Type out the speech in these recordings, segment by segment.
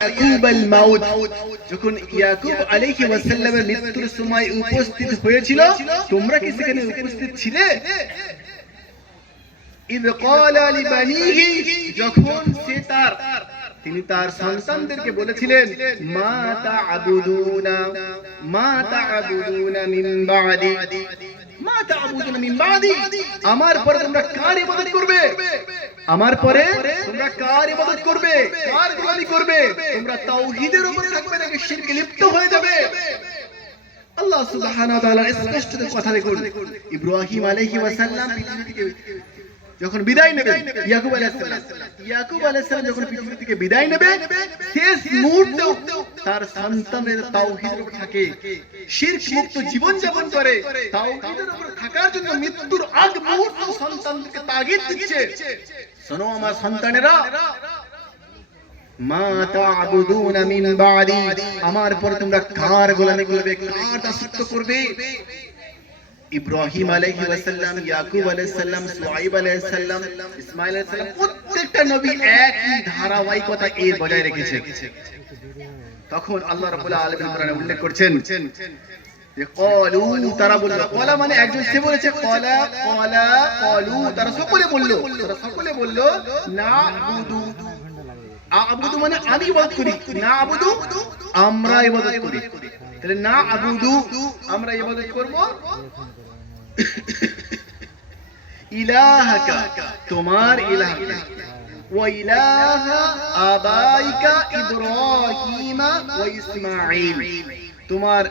ইয়াকুবাল মাউত, যখন ইয়াকুব আলাইহিস সালামের মৃত্যুর সময় উপস্থিত হয়েছিল, তোমরা কি সেখানে উপস্থিত ছিলে? ইদ ক্বালা লিবানিহি, যখন তিনি তার সন্তানদেরকে বলেছিলেন, মা তা'বুদুনা মিন বা'দি, আমার পরে তোমরা কার ইবাদত করবে? আমার পরে তোমরা কার ইবাদত করবে, কার গোলামি করবে? তোমরা তাওহীদের উপর থাকবে নাকি শিরকে লিপ্ত হয়ে যাবে? আল্লাহ সুবহানাহু ওয়া তাআলা স্পষ্ট কথা দেখুন। ইব্রাহিম আলাইহিস সালাম পৃথিবী থেকে যখন বিদায় নেবে, ইয়াকুব আলাইহিস সালাম যখন পৃথিবী থেকে বিদায় নেবে, শেষ মুহূর্তে তার সন্তানের তাওহীদের উপর থাকে, শিরক মুক্ত জীবন যাপন করে, তাওহীদের উপর থাকার জন্য মৃত্যুর আগ মুহূর্তে সন্তানকে তাগিদ দিচ্ছে, শোনো আমার সন্তানেরা, মা তা'বুদুনা মিন বা'দি, আমার পরে তোমরা কার গোলামি করবে, কার দাসত্ব করবে? ইব্রাহিম আলাইহিস সালাম, ইয়াকুব আলাইহিস সালাম, শুআইব আলাইহিস সালাম, ইসমাঈল আলাইহিস সালাম, প্রত্যেকটা নবী একই ধারাবাহিকতা এর বজায় রেখেছে। তখন আল্লাহ রাব্বুল আলামিন কোরআনে উল্লেখ করছেন যে ক্বালু, তারা বলল, ক্বালা মানে একজন সে বলেছে, ক্বালু তারা সকলে বলল না'বুদু, আ'বুদু মানে আমি ইবাদত করি, না'বুদু আমরা ইবাদত করি, তাহলে না'বুদু আমরা ইবাদত করব ইলাহাকা তোমার ইলাহকে, ওয়া ইলাহা আবাইকা ইব্রাহিম ওয়া ইসমাঈল, তোমার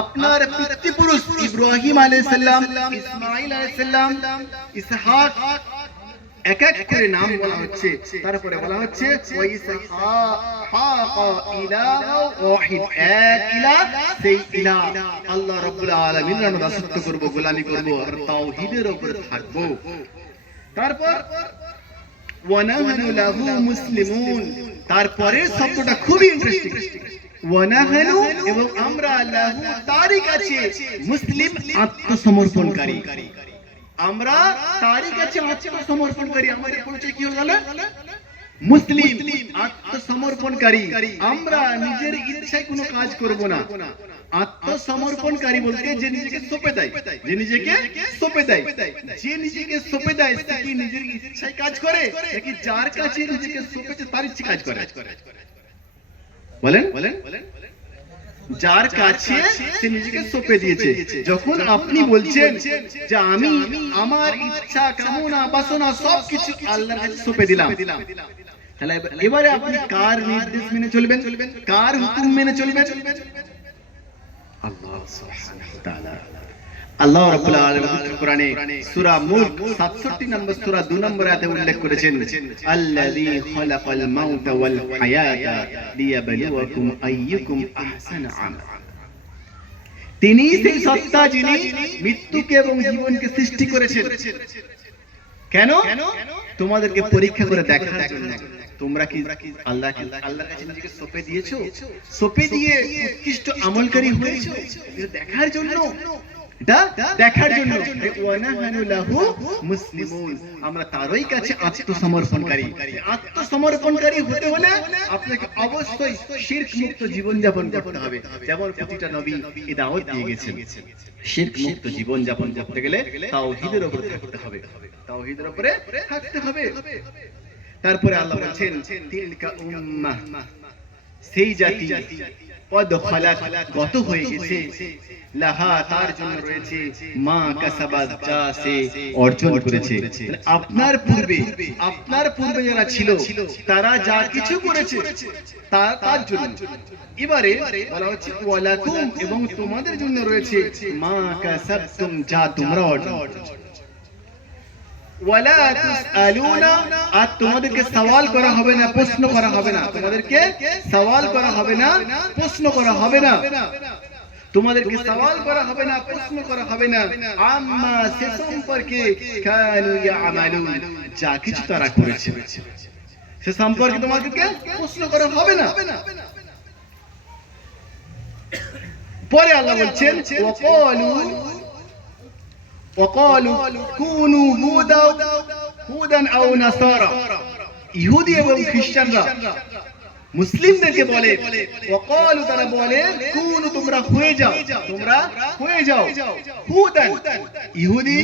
আপনার পিতৃপুরুষ ইব্রাহিম আলাইহিস সালাম, ইসমাঈল আলাইহিস সালাম, ইসহাক, এক এক করে নাম বলা হচ্ছে, তারপরে বলা হচ্ছে ওয়া ইসহাক ইলাহা ওয়াহিদ, এক ইলাহ, সেই ইলাহ আল্লাহ রাব্বুল আলামিনের আমরা দাসত্ব করব, গোলামি করব আর তাওহীদের উপর থাকব। তারপর ওয়া নাহনু লাহু মুসলিমুন, তারপরে শব্দটা খুবই ইন্টারেস্টিং, ওয়া নাহনু এবং আমরা, লাহু তারই কাছে, মুসলিম আত্মসমর্পণকারী, আমরা তারই কাছে আত্মসমর্পণকারী। আমাদের পরিচয় কি হলো? মুসলিম, আত্মসমর্পণকারী। আমরা নিজের ইচ্ছায় কোনো কাজ করব না। আত্মসমর্পণকারী বলতে যে নিজেকে সঁপে দেয়, যে নিজেকে সঁপে দেয়, সে কি নিজের ইচ্ছায় কাজ করে নাকি যার কাছে নিজেকে সঁপেছে তার ইচ্ছে কাজ করে? বলেন, যার কাছে সে নিজেকে সঁপে দিয়েছে। যখন আপনি বলছেন যে আমি আমার ইচ্ছা, কামনা, বাসনা সবকিছু আল্লাহর কাছে সঁপে দিলাম, তাহলে এবারে আপনি কার নির্দেশ মেনে চলবেন, কার হুকুম মেনে চলবেন? আল্লাহ সুবহানাহু ওয়া তাআলা, আল্লাহ রাব্বুল আলামিন কোরআনে সূরা মুলক 67 নম্বর সূরা 2 নম্বর আয়াতে উল্লেখ করেছেন, আল্লাযী খালাকাল মাউতা ওয়াল হায়াতা লিয়াবলুয়াকুম আইয়ুকুম আহসানু আমালা, তিনি সেই সত্তা যিনি মৃত্যুকে এবং জীবনকে সৃষ্টি করেছেন। কেন? তোমাদেরকে পরীক্ষা করে দেখার জন্য। তোমরা কি আল্লাহর কাছে নিজেকে সঁপে দিয়েছো, সঁপে দিয়ে উৎকৃষ্ট আমলকারী হয়েছো, দেখার জন্য, দেখার জন্য। ওয়া নাহনু লাহু মুসলিমুন, আমরা তারই কাছে আত্মসমর্পণকারী। আত্মসমর্পণকারী হতে হলে আপনাকে অবশ্যই শিরক মুক্ত জীবন যাপন করতে হবে, যেমন প্রতিটা নবী এই দাওয়াত দিয়ে গেছেন। শিরক মুক্ত জীবন যাপন করতে গেলে তাওহীদের উপর থাকতে হবে, তাওহীদের উপরে থাকতে হবে। তারপরে আল্লাহ বলেন, তিলকা উম্মাহ, সেই জাতি, কদ খালাত, গত হয়ে গেছে, লাহা তার জন্য রয়েছে, মা কাসাবাত, যা সে অর্জন করেছে। আপনার পূর্বে যারা ছিল তারা যা কিছু করেছে তার জন্য। এবারে বলা হচ্ছে ওয়ালাকুম, এবং তোমাদের জন্য রয়েছে, মা কাসাবতুম, যা তোমরা অর্জন করেছো। ওয়ালা তুসআলুনা, আর তোমাদেরকে সওয়াল করা হবে না, প্রশ্ন করা হবে না, তোমাদেরকে সওয়াল করা হবে না, প্রশ্ন করা হবে না, তোমাদেরকে সওয়াল করা হবে না, প্রশ্ন করা হবে না, আম্মা সে সম্পর্কে, কানু ইয়ামালুন, যা কিছু তারা করেছে সে সম্পর্কে তোমাদেরকে প্রশ্ন করা হবে না। পরে আল্লাহ বলছেন, وقالوا كونوا هودا أو نصارى, ইহুদি এবং খ্রিস্টানরা মুসলিমদেরকে বলে ওয়াকালু তারা বলে কুনু তোমরা হয়ে যাও হুদান ইহুদি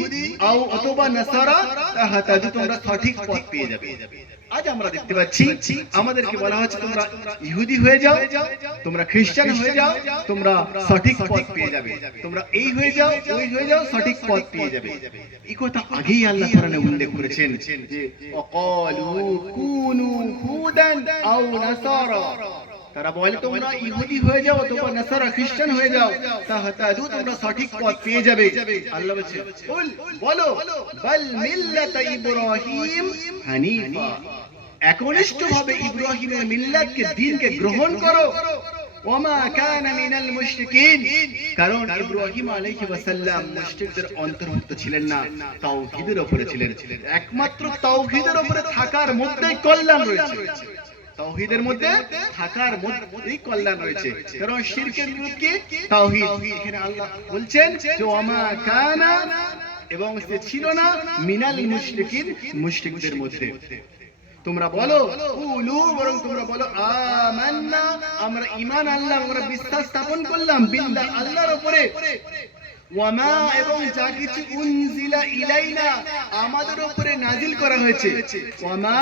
আও অথবা নাসারা তাহতাদু তোমরা সঠিক পথ পেয়ে যাবে। আজ আমরা দেখতে পাচ্ছি আমাদেরকে বলা হচ্ছে তোমরা ইহুদি হয়ে যাও, তোমরা খ্রিস্টান হয়ে যাও, তোমরা সঠিক পথ পেয়ে যাবে, তোমরা এই হয়ে যাও ওই হয়ে যাও সঠিক পথ পেয়ে যাবে। এই কথা আগেই আল্লাহ কোরআনে উল্লেখ করেছেন যে ওয়াকালু কুনু হুদান আও নাসারা, তারা বলে তোমরা ইহুদি হয়ে যাও অথবা নাসারা খ্রিস্টান হয়ে যাও তাহতাদু তোমরা সঠিক পথ পেয়ে যাবে। আল্লাহ বলছে বলো বাল মিল্লাতা ইব্রাহিম হানিফা, একনিষ্ঠভাবে ইব্রাহিমের মিল্লাতকে দ্বীনকে গ্রহণ করো। ওয়ামা কানা মিনাল মুশরিকিন, কারণ ইব্রাহিম আলাইহিস সালাম মুশরিকদের অন্তর্ভুক্ত ছিলেন না, তাওহীদের উপরে ছিলেন। একমাত্র তাওহীদের উপরে থাকার মধ্যেই কল্যাণ রয়েছে, তাওহীদের মধ্যে থাকার মধ্যেই কল্যাণ রয়েছে, কারণ শিরকের বিরুদ্ধে তাওহীদ। এখানে আল্লাহ বলছেন যে ওয়ামা কানা, এবং সে ছিল না মিনাল মুশরিকিন, মুশরিকদের মধ্যে। তোমরা বলো কুলু, বরং তোমরা বলো আমান্না, আমরা ঈমান আনলাম, আমরা বিশ্বাস স্থাপন করলাম বিল্লাহ আল্লাহর উপরে, ওয়ামা এবং যা কিছু উনজিলা ইলাইনা আমাদের উপরে নাজিল করা হয়েছে, ওয়ামা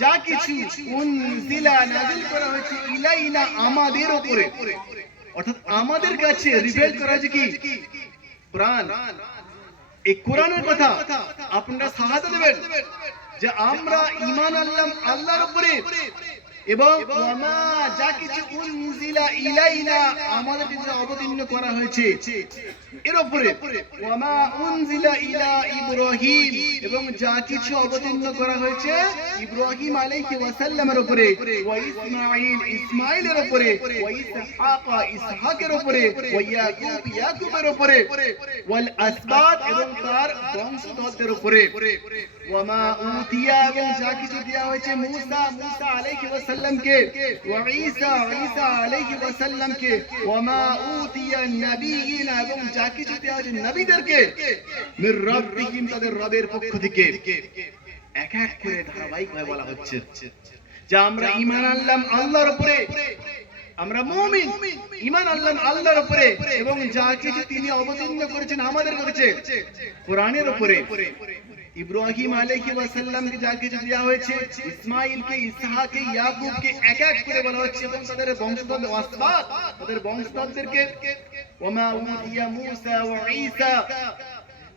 যা কিছু উনজিলা নাজিল করা হয়েছে ইলাইনা আমাদের উপরে, অর্থাৎ আমাদের কাছে রিভিল করা হয়েছে কি কোরআন। এই কোরআনের কথা আপনারা শাহাদাত দেবেন যে আমরা ঈমান আনলাম আল্লাহর উপরে, এবং ওয়ামা যা কিছু উনজিলা ইলাইনা আমাদের কাছে অবতীর্ণ করা হয়েছে এর উপরে, ওয়ামা উনজিলা ইলা ইব্রাহিম, এবং যা কিছু অবতীর্ণ করা হয়েছে ইব্রাহিম আলাইহিস সালামের উপরে, ওয়া ইসমাঈল ইসমাঈলের উপরে, ওয়া ইসহাক ইসহাকের উপরে, ওয়া ইয়াকুব ইয়াকুবের উপরে, ওয়াল আসবাত এবং তার বংশধরদের উপরে, ওয়ামা উতিয়া এবং যা কিছু দেয়া হয়েছে মুসা আলাইহিস সালামকে, ওয়া ঈসা আলাইহিস সালামকে, ওয়ামা উতিয়া নবিয়িনা এবং যা কিছু দেয়া হয়েছে নবীদেরকে, মির রাব্বিহিম তাদের রবের পক্ষ থেকে। এক এক করে ধারাবাহিকভাবে বলা হচ্ছে যে আমরা ঈমান আনলাম আল্লাহর উপরে, আমরা মুমিন, ঈমান আনলাম আল্লাহর উপরে, এবং যা কিছু তিনি অবতীর্ণ করেছেন আমাদের কাছে কোরআনের উপরে। ইব্রাহিম আলাইহিস সালামকে যা কিছু দেয়া হয়েছে, ইসমাঈলকে ইসহাককে ইয়াকুবকে এক এক করে বলা হচ্ছে, এবং তাদের বংশধর আসবাত তাদের বংশধরদেরকে, ওয়ামা উতিয়া মুসা ওয়া ঈসা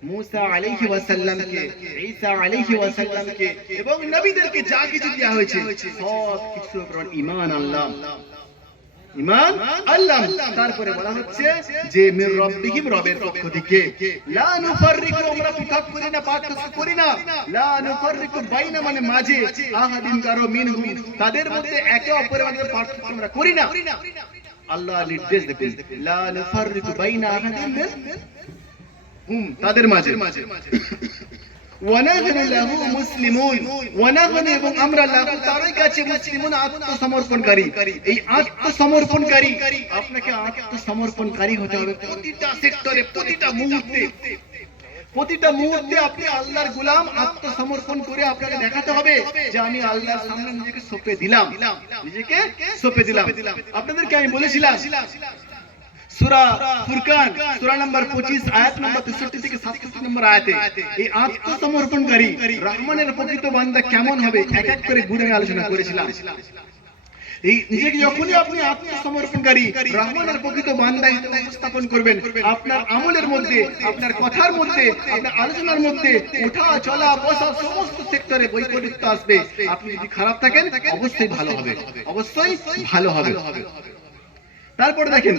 মুসা আলাইহিস সালামকে, ঈসা আলাইহিস সালামকে এবং নবীদেরকে যা কিছু দেয়া হয়েছে সব কিছুর উপর ঈমান আনলাম, ঈমান আল্লাহ। তারপরে বলা হচ্ছে যে মির রাব্বিহিম রবের পক্ষ থেকে, লা নুফাররিকু আমরা পৃথক করি না, পার্থক্য করি না, লা নুফাররিকু বাইনা মানে মাঝে, আহাদিন কারো মিনহুম তাদের মধ্যে একে অপরের মধ্যে পার্থক্য আমরা করি না। আল্লাহ নির্দেশ দেন লা নুফাররিকু বাইনা আহাদিন মিনহুম তাদের মাঝে, ওয়ানাহনু লাহু মুসলিমুন, ওয়ানাহনু এবং আমরা লাহু তার কাছে মুসলিমুন আত্মসমর্পণকারী। এই আত্মসমর্পণকারী, আপনাকে আত্মসমর্পণকারী হতে হবে প্রতিটা সেক্টরে, প্রতিটা মুহূর্তে আপনি আল্লাহর গোলাম, আত্মসমর্পণ করে আপনাকে দেখাতে হবে যে আমি আল্লাহর সামনে নিজেকে সঁপে দিলাম। আপনাদেরকে আমি বলেছিলাম সূরা ফুরকান সূরা নম্বর 25 আয়াত নম্বর 63 থেকে 67 নম্বর আয়াতে এই আত্মসমর্পণকারী রহমানের প্রকৃত বান্দা কেমন হবে এক এক করে ঘুরে আলোচনা করেছিলাম। এই নিজেকে যখনই আপনি আত্মসমর্পণকারী রহমানের প্রকৃত বান্দা হিসেবে উপস্থাপন করবেন, আপনার আমলের মধ্যে, আপনার কথার মধ্যে, আপনার আলোচনার মধ্যে ওঠা চলা বসা সমস্ত সেক্টরে বৈপরীত্য আসবে। আপনি যদি খারাপ থাকেন অবশ্যই ভালো হবে, অবশ্যই ভালো হবে। তারপরে দেখেন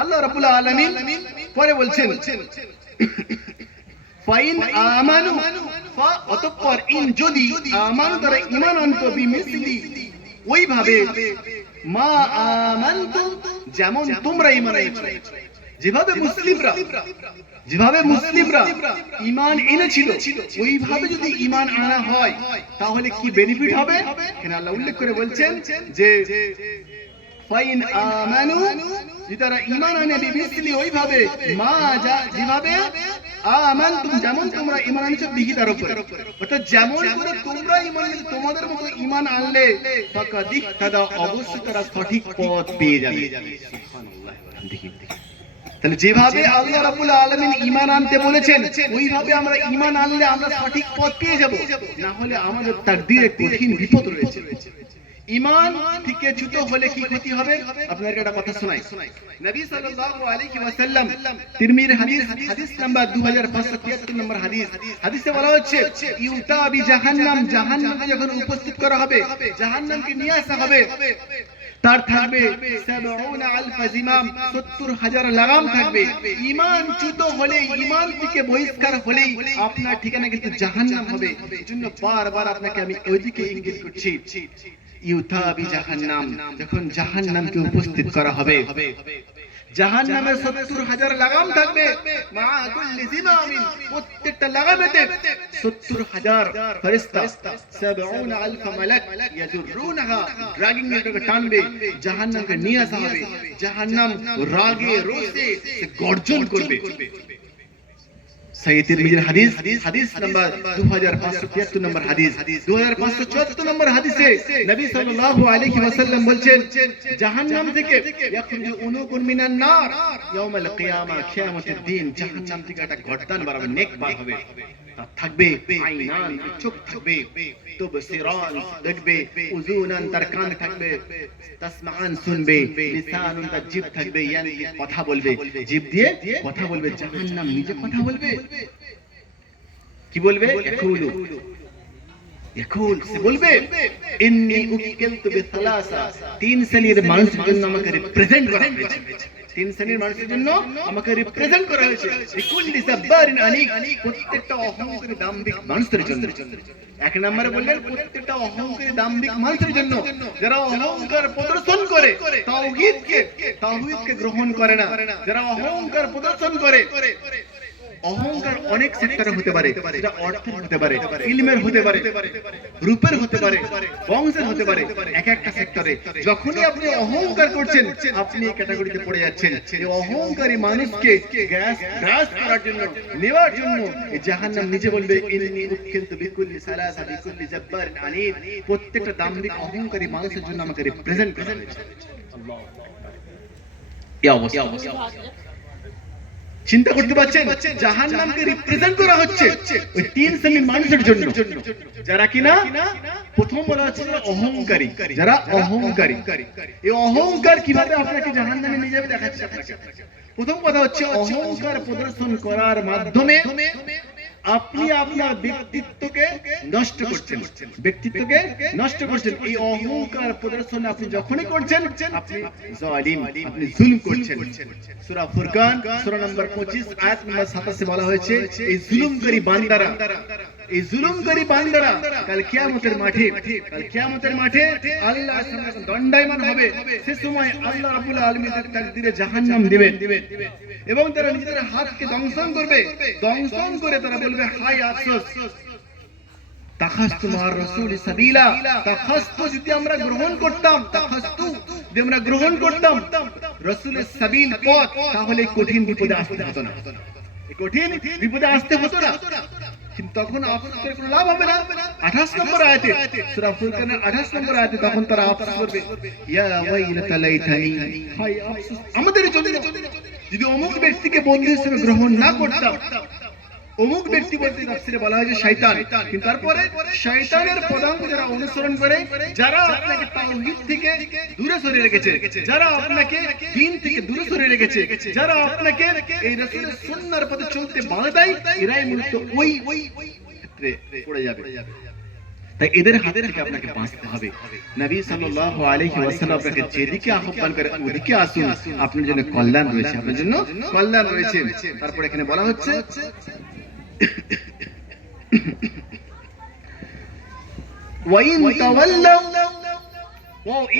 আল্লাহ রাব্বুল আলামিন পরে বলছেন ফাইন আমানু, অতঃপর ইন যদি আমানু তারা ঈমান আনতো বিমিসলি ওইভাবে মা আমানতুম যেমন তোমরা ঈমান এনেছো, যেভাবে মুসলিমরা ঈমান এনেছিল ওইভাবে যদি ঈমান আনা হয় তাহলে কি বেনিফিট হবে? এখানে আল্লাহ উল্লেখ করে বলছেন যে ফাইন আমানু, যারা ঈমান আনে বিমিসলি ওইভাবে মা যেভাবে আমানতুম, যেমন তোমরা ঈমান আনছো বিহি তার উপরে, অর্থাৎ যেমন করে তোমরা ঈমান আনছো তোমাদের মতো ঈমান আনলে ফাকাদ ইহতাদা, অবশ্যই তারা সঠিক পথ পেয়ে যাবে। সুবহানাল্লাহ। দেখি তাহলে যেভাবে আল্লাহ রাব্বুল আলামিন ঈমান আনতে বলেছেন ওইভাবে আমরা ঈমান আনলে আমরা সঠিক পথ পেয়ে যাব, না হলে আমাদের তাকদীরে কঠিন বিপদ রয়েছে। ঈমান থেকে চ্যুত হলে কি ক্ষতি হবে আপনাদের একটা কথা শোনাই। নবী সাল্লাল্লাহু আলাইহি ওয়াসাল্লাম তিরমিজির হাদিস নাম্বার 2573 নম্বর হাদিস, হাদিসে বলা হচ্ছে ইউতা বি জাহান্নাম, জাহান্নামকে যখন উপস্থিত করা হবে, জাহান্নামকে নিয়ে আসা হবে, তার থাকবে 70,000 জিমাম, 70,000 লাগাম থাকবে। ঈমান চ্যুত হলে, ঈমান থেকে বহিষ্কার হলেই আপনার ঠিকানা কিন্তু জাহান্নাম হবে। এজন্য বারবার আপনাকে আমি ওইদিকে ইঙ্গিত করছি। ইউতা বি জাহান্নাম, যখন জাহান্নামকে উপস্থিত করা হবে, জাহান্নামে 70,000 লাগাম থাকবে, মা কুল্লি জিমামিন, প্রত্যেকটা লাগামেতে 70,000 ফেরেশতা, 70,000 মালাক ইয়াজুরুনহা, ড্রাগিং এটাকে টানবে, জাহান্নামকে নিয়ে আসা হবে। জাহান্নাম রাগে রোষে গর্জন করবে। সহিহ তিরমিজির হাদিস, হাদিস নাম্বার 2573 নম্বর হাদিস। 2574 নম্বর হাদিসে নবী সাল্লাল্লাহু আলাইহি ওয়াসাল্লাম বলছেন জাহান্নাম থেকে ইয়াখরুজু উনুকুন মিনান নার ইয়াউমাল কিয়ামা, কিয়ামতের দিন জাহান্নাম থেকে একটা গর্দান বার হবে, নেক বার হবে। তার থাকবে আইনান, চোখ থাকবে, তুবসিরান দেখবে, উযুনান তার কান থাকবে, তাসমাআন শুনবে, লিসানুন তার জিভ থাকবে, ইয়ানি কথা বলবে, জিভ দিয়ে কথা বলবে। জাহান্নাম নিজে কথা বলবে, কি বলবে? ইয়াকুলু, ইয়াকুল, সে বলবে ইন্নী উকিলতু বিসালাসা, তিন শ্রেণীর মানুষের জন্য আমাকে রিপ্রেজেন্ট করা হয়েছে, তিন শ্রেণীর মানুষের জন্য আমাকে রিপ্রেজেন্ট করা হয়েছে। লিকুল্লি জাব্বারিন আনিক, প্রত্যেকটা অহংকারী দাম্ভিক মানুষের জন্য। এক নম্বরে বললেন প্রত্যেকটা অহংকারী দাম্ভিক মানুষের জন্য, যারা অহংকার প্রদর্শন করে, তাওহীদকে গ্রহণ করে না, যারা অহংকার প্রদর্শন করে। অহংকার অনেক সেক্টরে হতে পারে, সেটা অর্থের হতে পারে, ইলমের হতে পারে, রূপের হতে পারে, বংশের হতে পারে। এক একটা সেক্টরে যখনই আপনি অহংকার করছেন আপনি এই ক্যাটাগরিতে পড়ে যাচ্ছেন। এই অহংকারী মানুষকে গ্রাস করার জন্য, নেওয়ার জন্য এই জাহান্নাম নিজে বলবে ইন্নী উকিলতু বিকুল্লি সালাসা বিকুল্লি জাব্বারিন আনিদ, প্রত্যেকটা দাম্ভিক অহংকারী মানুষের জন্য আমাকে রিপ্রেজেন্ট করা হয়েছে। আল্লাহু আকবার। এই অবস্থা চিন্তা করতে পারছেন? জাহান্নামকে রিপ্রেজেন্ট করা হচ্ছে ওই তিন শ্রেণীর মানুষের জন্য, যারা কিনা প্রথম বলা হচ্ছে অহংকারী, যারা অহংকারী। এই অহংকার কিভাবে আপনাকে জাহান্নামে নিয়ে যাবে দেখাচ্ছে আপনাকে। প্রথম কথা হচ্ছে অহংকার প্রদর্শন করার মাধ্যমে আপনি আপনার ব্যক্তিত্বকে নষ্ট করছেন, ব্যক্তিত্বকে নষ্ট করছেন। এই অহংকার প্রদর্শন আপনি যখনই করছেন আপনি জালিম, আপনি জুলম করছেন। সূরা ফুরকান সূরা নম্বর 25 আয়াত নম্বর 27 বলা হয়েছে এই জুলুমকারী বান্দারা, এই জুলুমকারী বান্দারা কাল কিয়ামতের মাঠে আল্লাহর সামনে দণ্ডায়মান হবে। সে সময় আল্লাহ রাব্বুল আলামিন তাদের তাকদীরে জাহান্নাম দিবেন এবং তারা নিজেদের হাতকে দংশন করবে, দংশন করে তারা বলবে হায় আফসোস, তাখাস্তু মা'আর রাসূলি সাবিলা, তাখাস্তু যদি আমরা গ্রহণ করতাম, তাখাস্তু যদি আমরা গ্রহণ করতাম রাসূলের সাবিল পথ, তাহলে কঠিন বিপদে আসতে হতো না, কঠিন বিপদে আসতে হতো না। কিন্তু তখন আফসোস করে কোনো লাভ হবে না। 28 নম্বর আয়াতে সূরা ফুরকানের 28 নম্বর আয়াতে তখন তারা আফসোস করবে, ইয়া ওয়াইলাতা লাইতানি, হায় আফসোস আমাদের জন্য, যদি অমুক ব্যক্তিকে বন্ধু হিসেবে গ্রহণ না করতাম। অমুক ব্যক্তি বলতে তাফসীরে বলা হয় যে শয়তান, কিন্তু তারপরে শয়তানের পদাঙ্ক যারা অনুসরণ করে, যারা আপনাকে তাওহীদ থেকে দূরে সরিয়ে রেখেছে, যারা আপনাকে দ্বীন থেকে দূরে সরিয়ে রেখেছে, যারা আপনাকে এই রাসূলের সুন্নাহর পথে চলতে বাধা দেয়, এরাই মূলত ওই ক্ষেত্রে পড়ে যাবে। তাই এদের হাত থেকে আপনাকে বাঁচতে হবে। নবী সাল্লাল্লাহু আলাইহি ওয়াসাল্লাম আপনাকে যেদিকে আহ্বান করে ওদিকে আসুন, আপনার জন্য কল্যাণ রয়েছে, আপনার জন্য কল্যাণ রয়েছে। তারপর এখানে বলা হচ্ছে ওয়াইন তাওয়াল্লাউ,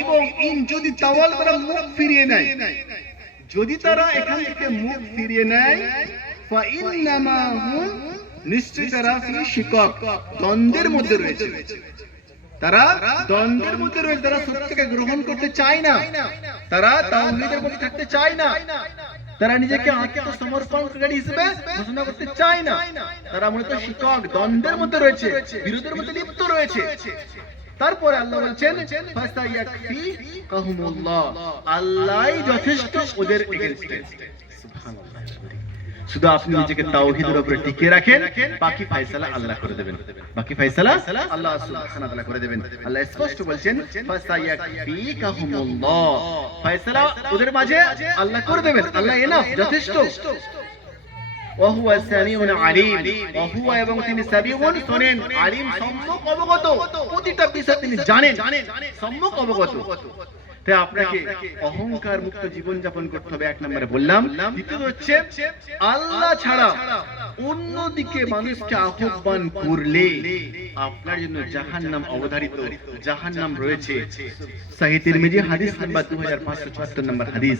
এবং ইন যদি তাওয়াল তারা মুখ ফিরিয়ে নেয়, যদি তারা এখান থেকে মুখ ফিরিয়ে নেয়, ফা ইন্নামা হুম, নিশ্চয়ই তারা ফি শিকাক, দ্বন্দ্বের মধ্যে রয়েছে, তারা দ্বন্দ্বের মধ্যে রয়েছে, তারা সত্যকে গ্রহণ করতে চায় না, তারা তাওহীদের মধ্যে থাকতে চায় না। তারা নিজেকে আত্মসমর্পণকারী হিসেবে ঘোষণা করতে চায় না। তারা মূলত শিকক, দ্বন্দ্বের মধ্যে রয়েছে, বিরোধের মধ্যে লিপ্ত রয়েছে। তারপরে আল্লাহ বলছেন ফাসায়াকফিকাহুমুল্লাহ, আল্লাহই যথেষ্ট ওদের এগেইনস্টে। সুবহানাল্লাহ। শুধু আপনি নিজেকে তাওহীদের উপরে টিকিয়ে রাখেন, বাকি ফয়সালা আল্লাহ করে দেবেন, বাকি ফয়সালা আল্লাহ সুবহানাহু ওয়া তাআলা করে দেবেন। আল্লাহ স্পষ্ট বলছেন ফাসায়াকফিকাহুমুল্লাহ, ফয়সালা ওদের মাঝে আল্লাহ করে দেবেন। আল্লাহ এনাফ, যথেষ্ট। ওয়া হুয়া সামিউন আলিম, ওয়া হুয়া এবং তিনি সামিউন শোনেন, আলিম সম্যক অবগত, প্রতিটা বিষয় তিনি জানেন, সম্যক অবগত। তাই আপনাকে অহংকার মুক্ত জীবন যাপন করতে হবে, এক নম্বরে বললাম। দ্বিতীয় হচ্ছে আল্লাহ ছাড়া অন্যদিকে মানুষকে আহ্বান করলে আপনার জন্য জাহান্নাম অবধারিত, জাহান্নাম রয়েছে। সহিহ তিরমিজি হাদিস নাম্বার 2574 নম্বর হাদিস।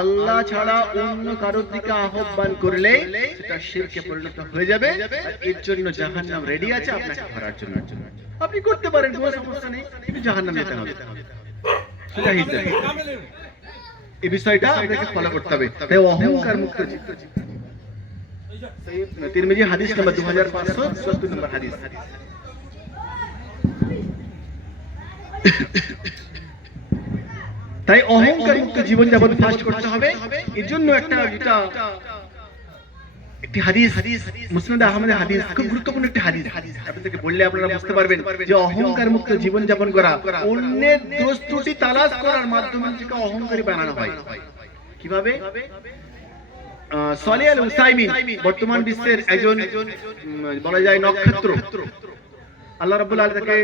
আল্লাহ ছাড়া অন্য কারোর দিকে আহ্বান করলে সেটা শিরকে পরিণত হয়ে যাবে, আর এর জন্য জাহান্নাম রেডি আছে আপনাকে ধরার জন্য। আপনি করতে পারেন, কোনো সমস্যা নেই, কিন্তু জাহান্নামে যেতে হবে। এই বিষয়টা আপনাকে ফলো করতে হবে। তাই অহংকার মুক্ত জীবন, তিরমিজি হাদিস নাম্বার 2570 নম্বর হাদিস। তাই অহংকার মুক্ত জীবন যাপন ফাস্ট করতে হবে। এর জন্য একটি হাদিস, মুসনাদ আহমদের হাদিস, খুব গুরুত্বপূর্ণ একটি হাদিস। আপনাদেরকে বললে আপনারা বুঝতে পারবেন যে অহংকার মুক্ত জীবন যাপন করা, অন্যের দোষ ত্রুটি তালাশ করার মাধ্যমে নিজেকে অহংকারী বানানো হয়। কিভাবে? সালেহ আল উসাইমিন বর্তমান বিশ্বের একজন বলা যায় নক্ষত্র। আল্লাহ রাব্বুল আলামিন তাকে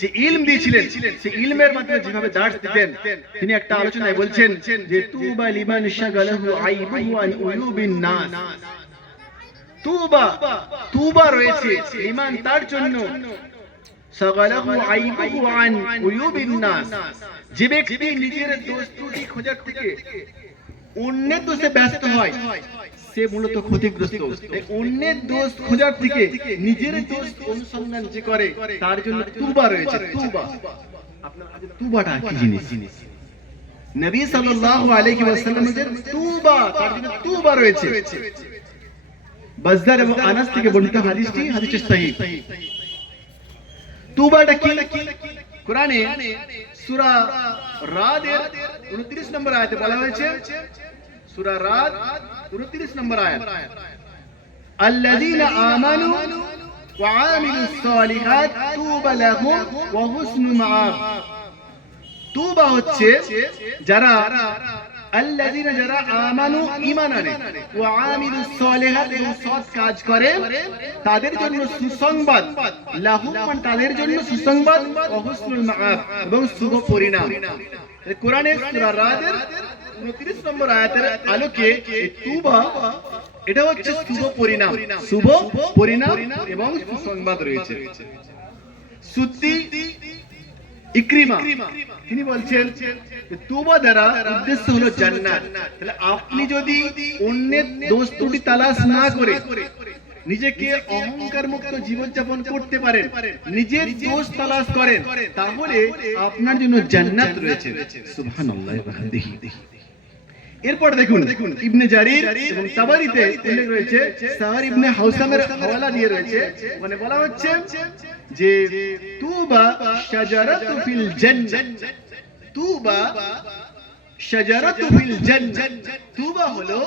যে ইলম দিয়েছিলেন, সেই ইলমের মাধ্যমে যেভাবে দার্স দিতেন, তিনি একটা আলোচনায় বলছেন যে তুবা লিমান শাগালাহু আইবুহু আন উয়ুবিন নাস, তুবা রয়েছে লিমান তার জন্য, শাগালাহু আইবুহু আন উয়ুবিন নাস, যে ব্যক্তি নিজের দোষ ত্রুটি খোঁজার থেকে অন্যের দোষে ব্যস্ত হয় সে মূলত ক্ষতিগ্রস্ত। অন্যের দোষ খোঁজার থেকে নিজের দোষ অনুসন্ধান যে করে তার জন্য তুবা রয়েছে। তুবা, আপনার কাছে তুবাটা কি জিনিস? নবী সাল্লাল্লাহু আলাইহি ওয়াসাল্লামের তুবা, তার জন্য তুবা রয়েছে। বাজদার এবং আনাস থেকে বর্ণিত হাদিসটি সহিহ। তুবাটা কি? কোরআনে সূরা রাদের 29 নম্বর আয়াতে বলা হয়েছে, সূরা রাদ 29 নম্বর আয়াত, আল্লাযীনা আমানু ওয়া আমিলুস সালিহাত তুবা লাহুম ওয়া হুসনু মাআব। তুবা হচ্ছে যারা আল্লাযীনা, যারা আমানু ঈমান আনে, ওয়া আমিলুস সালিহাত এবং সৎ কাজ করে, তাদের জন্য সুসংবাদ, লাহুম মানে তাদের জন্য সুসংবাদ, ওয়া হুসনুল মাআব এবং শুভ পরিণাম। কোরআনের সূরা রাদের 29 নম্বর আয়াতের আলোকে তুবা এটা হচ্ছে শুভ পরিণাম, শুভ পরিণাম এবং সুসংবাদ রয়েছে। সুদ্দি ইকরিমা তিনি বলছেন তুবা দ্বারা উদ্দেশ্য হলো জান্নাত। তাহলে আপনি যদি অন্যের দোষ ত্রুটি তালাশ না করে নিজেকে অহংকার মুক্ত জীবন যাপন করতে পারেন, নিজের দোষ তালাশ করেন, তাহলে আপনার জন্য জান্নাত রয়েছে। সুবহানাল্লাহ ওয়া বিহামদিহি। এরপর দেখুন ইবনে জারির এবং তাবারিতে উল্লেখ রয়েছে, সার ইবনে হাউসামের হাওয়ালা দিয়ে রয়েছে, মানে বলা হচ্ছে যে তুবা শাজারাতু ফিল জান্নাহ, তুবা শাজারাতু ফিল জান্নাহ, তুবা হলো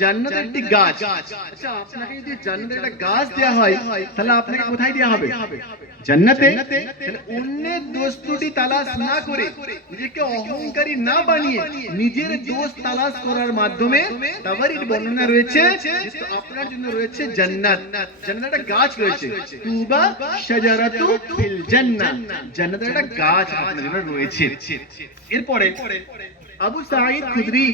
জান্নাতের একটি গাছ। আচ্ছা, আপনাকে যদি জান্নাতের একটা গাছ দেয়া হয় তাহলে আপনাকে কোথায় দেয়া হবে? জান্নাতে। তাহলে অন্যের দোষ ত্রুটি তালাশ না করে, নিজেকে অহংকারী না বানিয়ে নিজের দোষ তালাশ করার মাধ্যমে তাবারির বর্ণনা রয়েছে আপনার জন্য রয়েছে জান্নাত। জান্নাতের একটা গাছ রয়েছে, তুবা শাজারাতু ফিল জান্নাহ, জান্নাতের একটা গাছ আপনার জন্য রয়েছে। এরপরে আবু সাঈদ খুদরি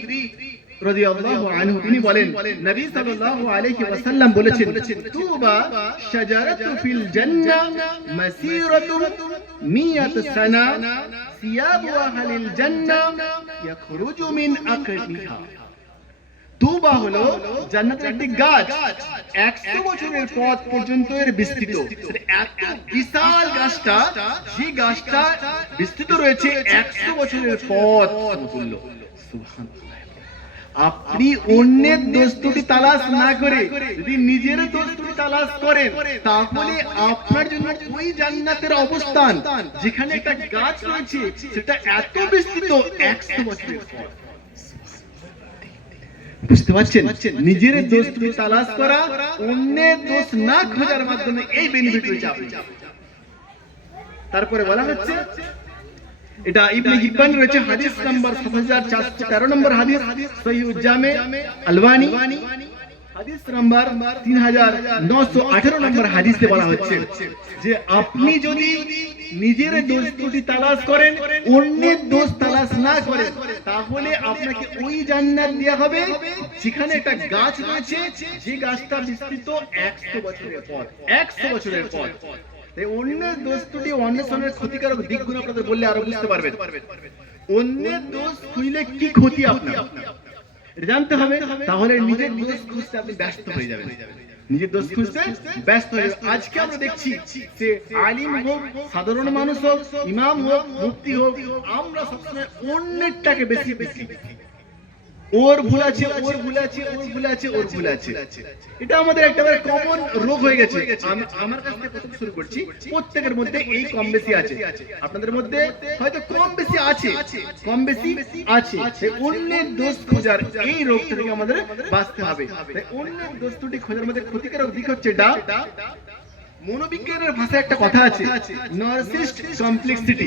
রাদিয়াল্লাহু আনহু তিনি বলেন, নবী সাল্লাল্লাহু আলাইহি ওয়াসাল্লাম বলেছেন, তুবা শাজারাতু ফিল জান্নাহ মাসীরাতু মিয়াত সানা সিয়াবু আহলিল জান্নাহ ইয়াখরুজু মিন আকরিহা। তুবা হলো জান্নাতের একটি গাছ, 100 বছরের পথ পর্যন্ত এর বিস্তৃত। এত বিশাল গাছটা, যে গাছটা বিস্তৃত রয়েছে 100 বছরের পথ সমতুল্য। সুবহানাল্লাহ। আপনি অন্যের দোষ ত্রুটি তালাশ না করে যদি নিজের দোষ ত্রুটি তালাশ করেন, তাহলে আপনার জন্য ওই জান্নাতের অবস্থান যেখানে একটা গাছ রয়েছে সেটা এত বিস্তৃত 100 বছরের পর। বুঝতে পারছেন? নিজের দোষ ত্রুটি তালাশ করা, অন্যের দোষ না খোঁজার মাধ্যমে এই বেনিফিট রয়েছে আপনার। তারপরে বলা হচ্ছে, এটা ইবনে হিব্বান রয়েছে হাদিস নাম্বার 7413 নম্বর হাদিস, সহিহ জামে আলবানী হাদিস নাম্বার 3918 নম্বর হাদিসে বলা হচ্ছে যে আপনি যদি নিজের দোষ ত্রুটি তালাশ করেন, অন্যের দোষ তালাশ না করেন, তাহলে আপনাকে ওই জান্নাত দেওয়া হবে যেখানে একটা গাছ রয়েছে, যে গাছটা বিস্তৃত 100 বছরের পর। 100 বছরের পর। অন্যের দোষ ত্রুটি, অন্বেষণের ক্ষতিকারক দিকগুলো আপনাদের বললে আরো বুঝতে পারবেন। অন্যের দোষ খুঁজলে কি ক্ষতি আপনার জানতে হবে, তাহলে নিজের দোষ খুঁজতে আপনি ব্যস্ত হয়ে যাবেন। নিজের দোষ খুঁজতে ব্যস্ত হয়ে যাবেন। আজকে আমরা দেখছি যে আলিম হোক, সাধারণ মানুষ হোক, ইমাম হোক, মুফতি হোক, আমরা সবসময় অন্যেরটাকে বেশি বেশি, ওর ভুল আছে, ওর ভুল আছে, ওর ভুল আছে, ওর ভুল আছে। এটা আমাদের একেবারে কমন রোগ হয়ে গেছে। আমার কাছ থেকে প্রথম শুরু করছি, প্রত্যেকের মধ্যে এই কম বেশি আছে। আপনাদের মধ্যে হয়তো কম বেশি আছে, কম বেশি আছে। অন্যের দোষ খোঁজার এই রোগ থেকে আমাদের বাঁচতে হবে। তাই অন্যের দোষ ত্রুটি খোঁজার মধ্যে ক্ষতিকারক দিক হচ্ছে এটা। মনোবিজ্ঞানের ভাষায় একটা কথা আছে, নার্সিস্ট কমপ্লেক্সিটি।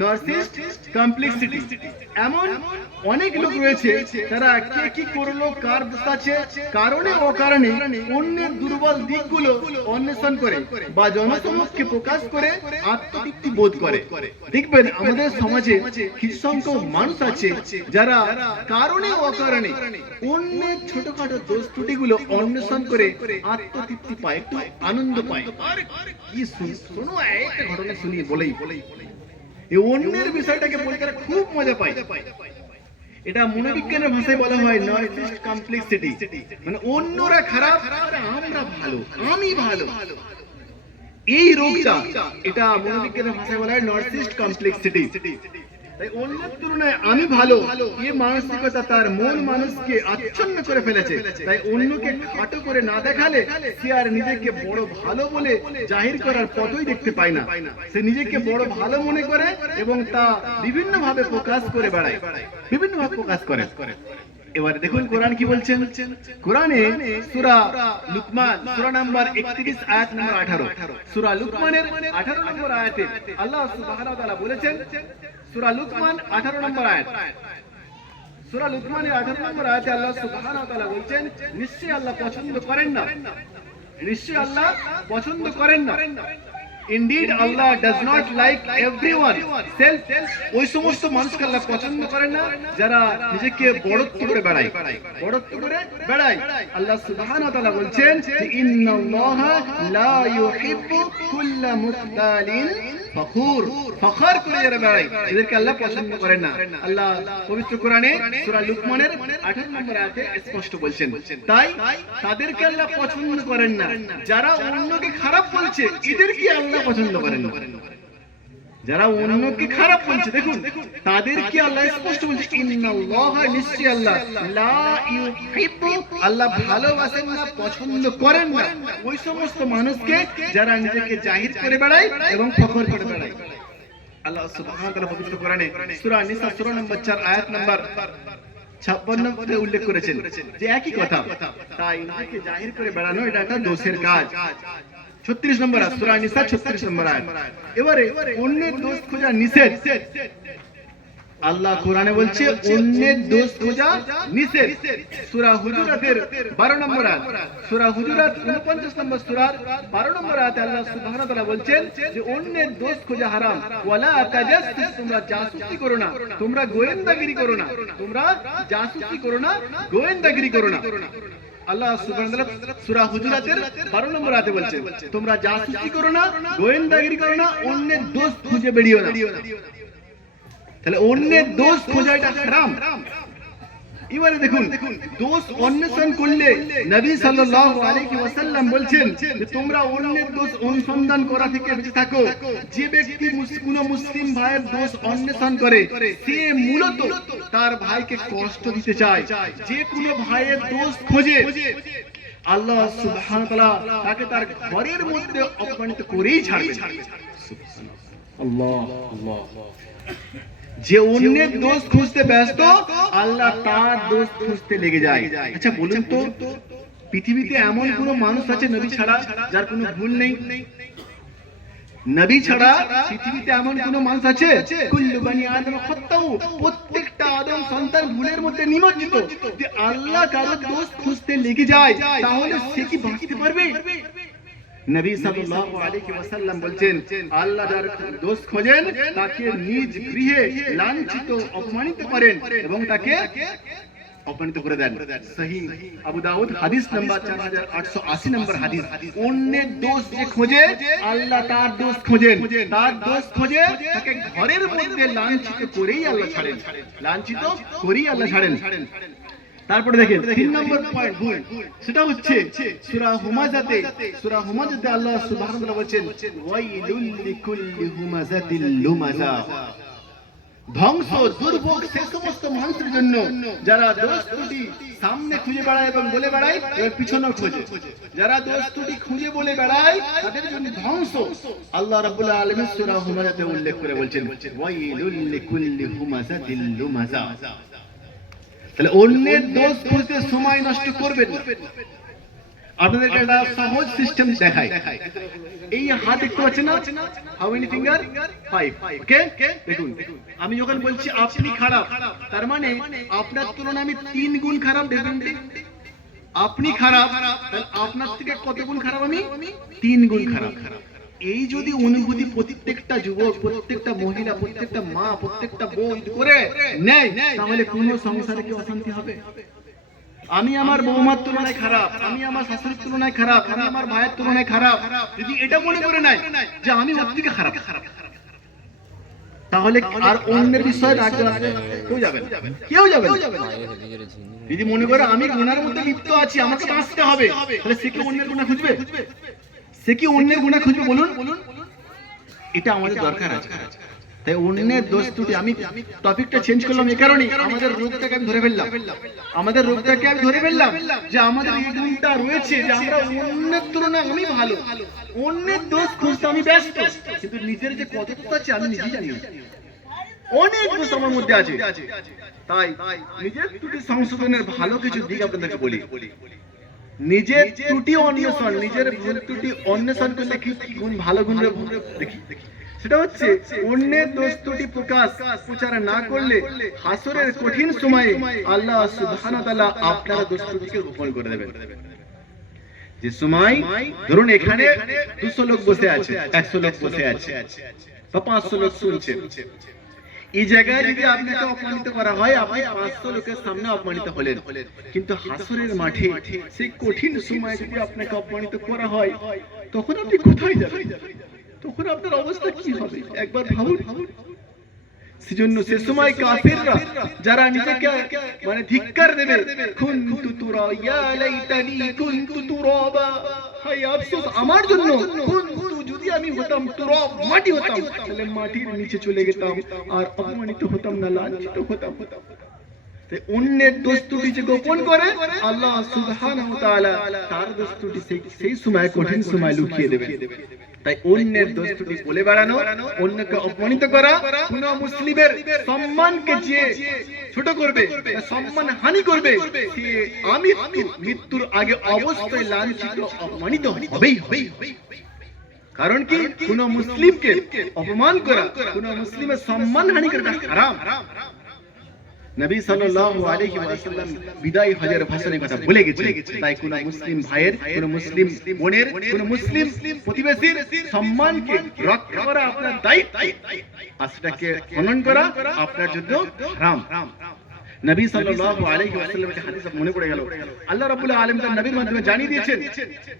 নার্সিস্ট কমপ্লেক্সিটি এমন অনেক লোক রয়েছে, তারা কে কি করলো, কার দোষ আছে, কারণে অকারণে অন্যের দুর্বল দিকগুলো অন্বেষণ করে বা জনসমক্ষে প্রকাশ করে আত্মতৃপ্তি বোধ করে। দেখবেন আমাদের সমাজে কিছু সংখ্যক মানুষ আছে যারা কারণে অকারণে অন্যের ছোটখাটো দোষ ত্রুটিগুলো অন্বেষণ করে আত্মতৃপ্তি পায়, একটু আনন্দ পায়। কি শোনো, একটা ঘটনা শুনি বলেই এই অন্যের বিষয়টাকে বলে তারা খুব মজা পায়। এটা মনোবিজ্ঞানের ভাষায় বলা হয় নার্সিস্ট কমপ্লেক্সিটি, মানে অন্যরা খারাপ আর আমরা ভালো, আমি ভালো। এই রোগটা, এটা মনোবিজ্ঞানের ভাষায় বলা হয় নার্সিস্ট কমপ্লেক্সিটি। তাই অন্যের তুলনায় আমি ভালো, এই মানসিকতা তার মন মানুষকে আচ্ছন্ন করে ফেলেছে। তাই অন্যকে খাটো করে না দেখালে সে আর নিজেকে বড় ভালো বলে জাহির করার পথই দেখতে পায় না। সে নিজেকে বড় ভালো মনে করে এবং তা বিভিন্ন ভাবে প্রকাশ করে বেড়ায়, বিভিন্ন ভাবে প্রকাশ করে। এবারে দেখুন কোরআন কি বলছেন। কোরআনে সূরা লুকমান সূরা নাম্বার 31 আয়াত নাম্বার 18, সূরা লুকমানের 18 নম্বর আয়াতে আল্লাহ সুবহানাহু ওয়া তাআলা বলেছেন, সূরা লুকমান 18 নম্বর আয়াত, সূরা লুকমানের 18 নম্বর আয়াতে আল্লাহ সুবহানাহু ওয়া তাআলা বলেছেন, নিশ্চয়ই আল্লাহ পছন্দ করেন না, নিশ্চয়ই আল্লাহ পছন্দ করেন না। Indeed, Allah does not like everyone self, ওই সমস্ত মানুষকে আল্লাহ পছন্দ করেন না যারা নিজেকে বড়ত্ব করে বেড়ায়, বড়ত্ব করে বেড়ায়। আল্লাহ সুবহানাহু ওয়া তাআলা বলছেন যে ইন্নাল্লাহা লা ইউহিব্বু কুল্লা মুখতালিন ফখুর, ফখর করে যারা বেড়ায় এদেরকে আল্লাহ পছন্দ করেন না। আল্লাহ পবিত্র কোরআনে সূরা লুকমানের 18 নম্বর আয়াতে স্পষ্ট বলছেন, তাই তাদেরকে আল্লাহ পছন্দ করেন না যারা অন্যকে খারাপ বলছে, এদেরকে আল্লাহ পছন্দ করেন না। যারা অন্যকে খারাপ বলছে, দেখুন তাদেরকে আল্লাহ স্পষ্ট বলছে ইন্নাল্লাহা, নিশ্চয়ই আল্লাহ, লা ইউহিব্বু, আল্লাহ ভালোবাসেন না, পছন্দ করেন না ওই সমস্ত মানুষকে যারা নিজেকে জাহির করে বেড়ায় এবং ফখর করে বেড়ায়। আল্লাহ সুবহানাহু ওয়া তাআলা পবিত্র কোরআনে সূরা নিসা সূরা নম্বর 4 আয়াত নম্বর 56 তে উল্লেখ করেছেন যে একই কথা, তাই নিজেকে জাহির করে বেড়ানো এটা একটা দোষের কাজ। 36 নম্বর আয়াত, সূরা নিসা 36 নম্বর আয়াত। এবারে অন্যের দোষ খোঁজা নিষেধ। আল্লাহ কোরআনে বলছে অন্যের দোষ খোঁজা নিষেধ। সূরা হুজুরাতের 12 নম্বর আয়াত, সূরা হুজুরাত 49 নম্বর সূরার 12 নম্বর আয়াতে আল্লাহ সুবহানাহু ওয়া তাআলা বলছেন যে অন্যের দোষ খোঁজা হারাম। ওয়ালা তাজাসসুস, তোমরা জাসুসি করো না, তোমরা গোয়েন্দাগিরি করো না, তোমরা জাসুসি করো না, গোয়েন্দাগিরি করো না। আল্লাহ সুবহানাহু ওয়া তাআলা সূরা হুজুরাতের 12 নম্বর আয়াতে বলছেন তোমরা জাসুসি করো না, গোয়েন্দাগিরি করো না, অন্যের দোষ খুঁজে বেরিও না। তাহলে অন্যের দোষ খোঁজা এটা হারাম। এবারে দেখুন, দোষ অন্বেষণ করলে নবী সাল্লাল্লাহু আলাইহি ওয়াসাল্লাম বলছেন যে তোমরা অন্যের দোষ অনুসন্ধান করা থেকে বেঁচে থাকো। যে ব্যক্তি কোনো মুসলিম ভাইয়ের দোষ অন্বেষণ করে সে মূলত তার ভাইকে কষ্ট দিতে চায়। যে কোনো ভাইয়ের দোষ খোঁজে আল্লাহ সুবহানাহু ওয়া তাআলা তাকে তার ঘরের মধ্যে অপমানিত করেই ছাড়বে। আল্লাহ আল্লাহ। যে অন্যের দোষ খুঁজতে ব্যস্ত আল্লাহ তার দোষ খুঁজতে লেগে যায়। আচ্ছা বলুন তো, পৃথিবীতে এমন কোন মানুষ আছে নবী ছাড়া যার কোনো ভুল নেই? নবী ছাড়া পৃথিবীতে এমন কোন মানুষ আছে? কুল্লু বনি আদম খাতাউ, প্রত্যেকটা আদম সন্তান ভুলের মধ্যে নিমজ্জিত। যে আল্লাহ কারো দোষ খুঁজতে লেগে যায় তাহলে সে কি বাঁচতে পারবে? নবী সাল্লাল্লাহু আলাইহি ওয়াসাল্লাম বলছেন আল্লাহ যার দোষ খোঁজেন তাকে নিজ গৃহে লাঞ্ছিত অপমানিত করেন এবং তাকে অপমানিত করে দেন। সহিহ আবু দাউদ হাদিস নাম্বার 4880 নম্বর হাদিস। অন্যের দোষ যে খোঁজে আল্লাহ তার দোষ খোঁজেন, তার দোষ খোঁজে তাকে ঘরের মধ্যে লাঞ্ছিত করেই আল্লাহ ছাড়েন, লাঞ্ছিত করেই আল্লাহ ছাড়েন। তারপরে দেখেন 3 নম্বর পয়েন্ট ভুল, সেটা হচ্ছে সূরা হুমাযাতে আল্লাহ সুবহানাহু ওয়া তাআলা বলেন ওয়াইলুল লিকুল্লি হুমাযাতিল লুমাযা। ধ্বংস দুর্ভোগ সে সমস্ত মানুষের জন্য যারা দোষ ত্রুটি সামনে খুঁজে বেড়ায় এবং বলে বেড়ায় এবং পিছনেও খোঁজে। যারা দোষ ত্রুটি খুঁজে বলে বেড়ায় তাদের জন্য ধ্বংস। আল্লাহ রাব্বুল আলামিন সূরা হুমাযাতে উল্লেখ করে বলছেন ওয়াইলুল লিকুল্লি হুমাযাতিল লুমাযা। তাহলে অন্যের দোষ খুঁজতে সময় নষ্ট করবেন না। আপনাদের একটা সহজ সিস্টেম দেখাই। এই হাত দেখতে পাচ্ছেন না? How many finger? 5। ওকে, দেখুন আমি যখন বলছি আপনি খারাপ, তার মানে আপনার তুলনায় আমি 3 গুণ খারাপ। ডেফিনেটলি আপনি খারাপ, তাহলে আপনার থেকে কত গুণ খারাপ? আমি 3 গুণ খারাপ। এই যদি অনুভূতি প্রত্যেকটা যুবক, প্রত্যেকটা মহিলা, প্রত্যেকটা মা, প্রত্যেকটা বউ করে নেয় তাহলে কোনো সংসারে কি অশান্তি হবে? আমি আমার বৌমার তুলনায় খারাপ, আমি আমার শাশুড়ির তুলনায় খারাপ, আমি আমার ভাইয়ের তুলনায় খারাপ, যদি এটা মনে করে নাই যে আমি ওর থেকে খারাপ, তাহলে আর অন্যের বিষয়ে রাগ করতে কেউ যাবে না, কেউ যাবে না। যদি মনে করে আমি গুনাহের মধ্যে লিপ্ত আছি, আমাকে বাঁচতে হবে, তাহলে সে কি অন্যের গুনাহ খুঁজবে? সে কি অন্যের গুনাহ খুঁজবে? বলুন, এটা আমাদের দরকার আছে। তাই অন্যের দোষ ত্রুটি, আমি টপিকটা চেঞ্জ করলাম এই কারণেই আমাদের রোগটাকে আমি ধরে ফেললাম, আমাদের রোগটাকে আমি ধরে ফেললাম যে আমাদের এই গুণটা রয়েছে যে আমরা অন্যের তুলনায় আমি ভালো, অন্যের দোষ খুঁজতে আমি ব্যস্ত, কিন্তু নিজের যে কত দোষ আছে আমি নিজেই জানি না। অনেক দোষ আমার মধ্যে আছে। তাই নিজের ত্রুটি সংশোধনের ভালো কিছু দিক আপনাদেরকে বলি। নিজের ত্রুটি অন্বেষণ, নিজের ভুল ত্রুটি অন্বেষণ করলে কি গুণ, ভালো গুণ দেখি। সেটা হচ্ছে অন্যের দোষ ত্রুটি প্রচার না করলে হাসরের কঠিন সময়ে আল্লাহ সুবহানাহু ওয়া তাআলা আপনার দোষ ত্রুটিকে গোপন করে দেবেন। যে সময় ধরুন এখানে 200 লোক বসে আছে, 100 লোক বসে আছে বা 500 লোক শুনছে, এই জায়গায় যদি আপনাকে অপমানিত করা হয়, আপনি 500 লোকের সামনে অপমানিত হলেন, কিন্তু হাসরের মাঠে সেই কঠিন সময়ে যদি আপনাকে অপমানিত করা হয় তখন আপনি কোথায় যাবেন? তখন আপনার অবস্থা কি হবে একবার ভাবুন। সেজন্য সে সময় কাফিররা যারা নিজেকে মানে ধিক্কার দেবে, কুনতু তুরা ইয়া লাইতানি কুনতু তুরাবা, হায় আফসোস আমার জন্য, কুনতু যদি আমি হতাম তুরাব, মাটি হতাম, তাহলে মাটির নিচে চলে যেতাম আর অপমানিত হতাম না, লাঞ্ছিত হতাম। তাই অন্যের দোষ ত্রুটি যে গোপন করে আল্লাহ সুবহানাহু ওয়া তাআলা তার দোষ ত্রুটি সেই সময় কঠিন সময় লুকিয়ে দেবেন। তাই অন্যের দোষ ত্রুটি বলে বেড়ানো, অন্যকে অপমানিত করা, কোন মুসলিমের সম্মানকে যে ছোট করবে, সম্মান হানি করবে, সে মৃত্যুর আগে অবশ্যই লাঞ্ছিত অপমানিত হবেই। কারণ কি, কোন মুসলিমকে অপমান করা, কোন মুসলিমের সম্মান হানি করা হারাম। নবী সাল্লাল্লাহু আলাইহি ওয়াসাল্লাম বিদায় হজের ভাষণে কথা বলে গেছেন। তাই কোন মুসলিম ভাইয়ের, কোন মুসলিম বোনের, কোন মুসলিম প্রতিবেশীর সম্মানকে রক্ষা করা আপনার দায়িত্ব, আর সেটাকে খনন করা আপনার জন্য হারাম। নবী সাল্লাল্লাহু আলাইহি ওয়াসাল্লাম এর হাদিস মনে পড়ে গেল, আল্লাহ রাব্বুল আলামিন তার নবীর মাধ্যমে জানিয়ে দিয়েছেন।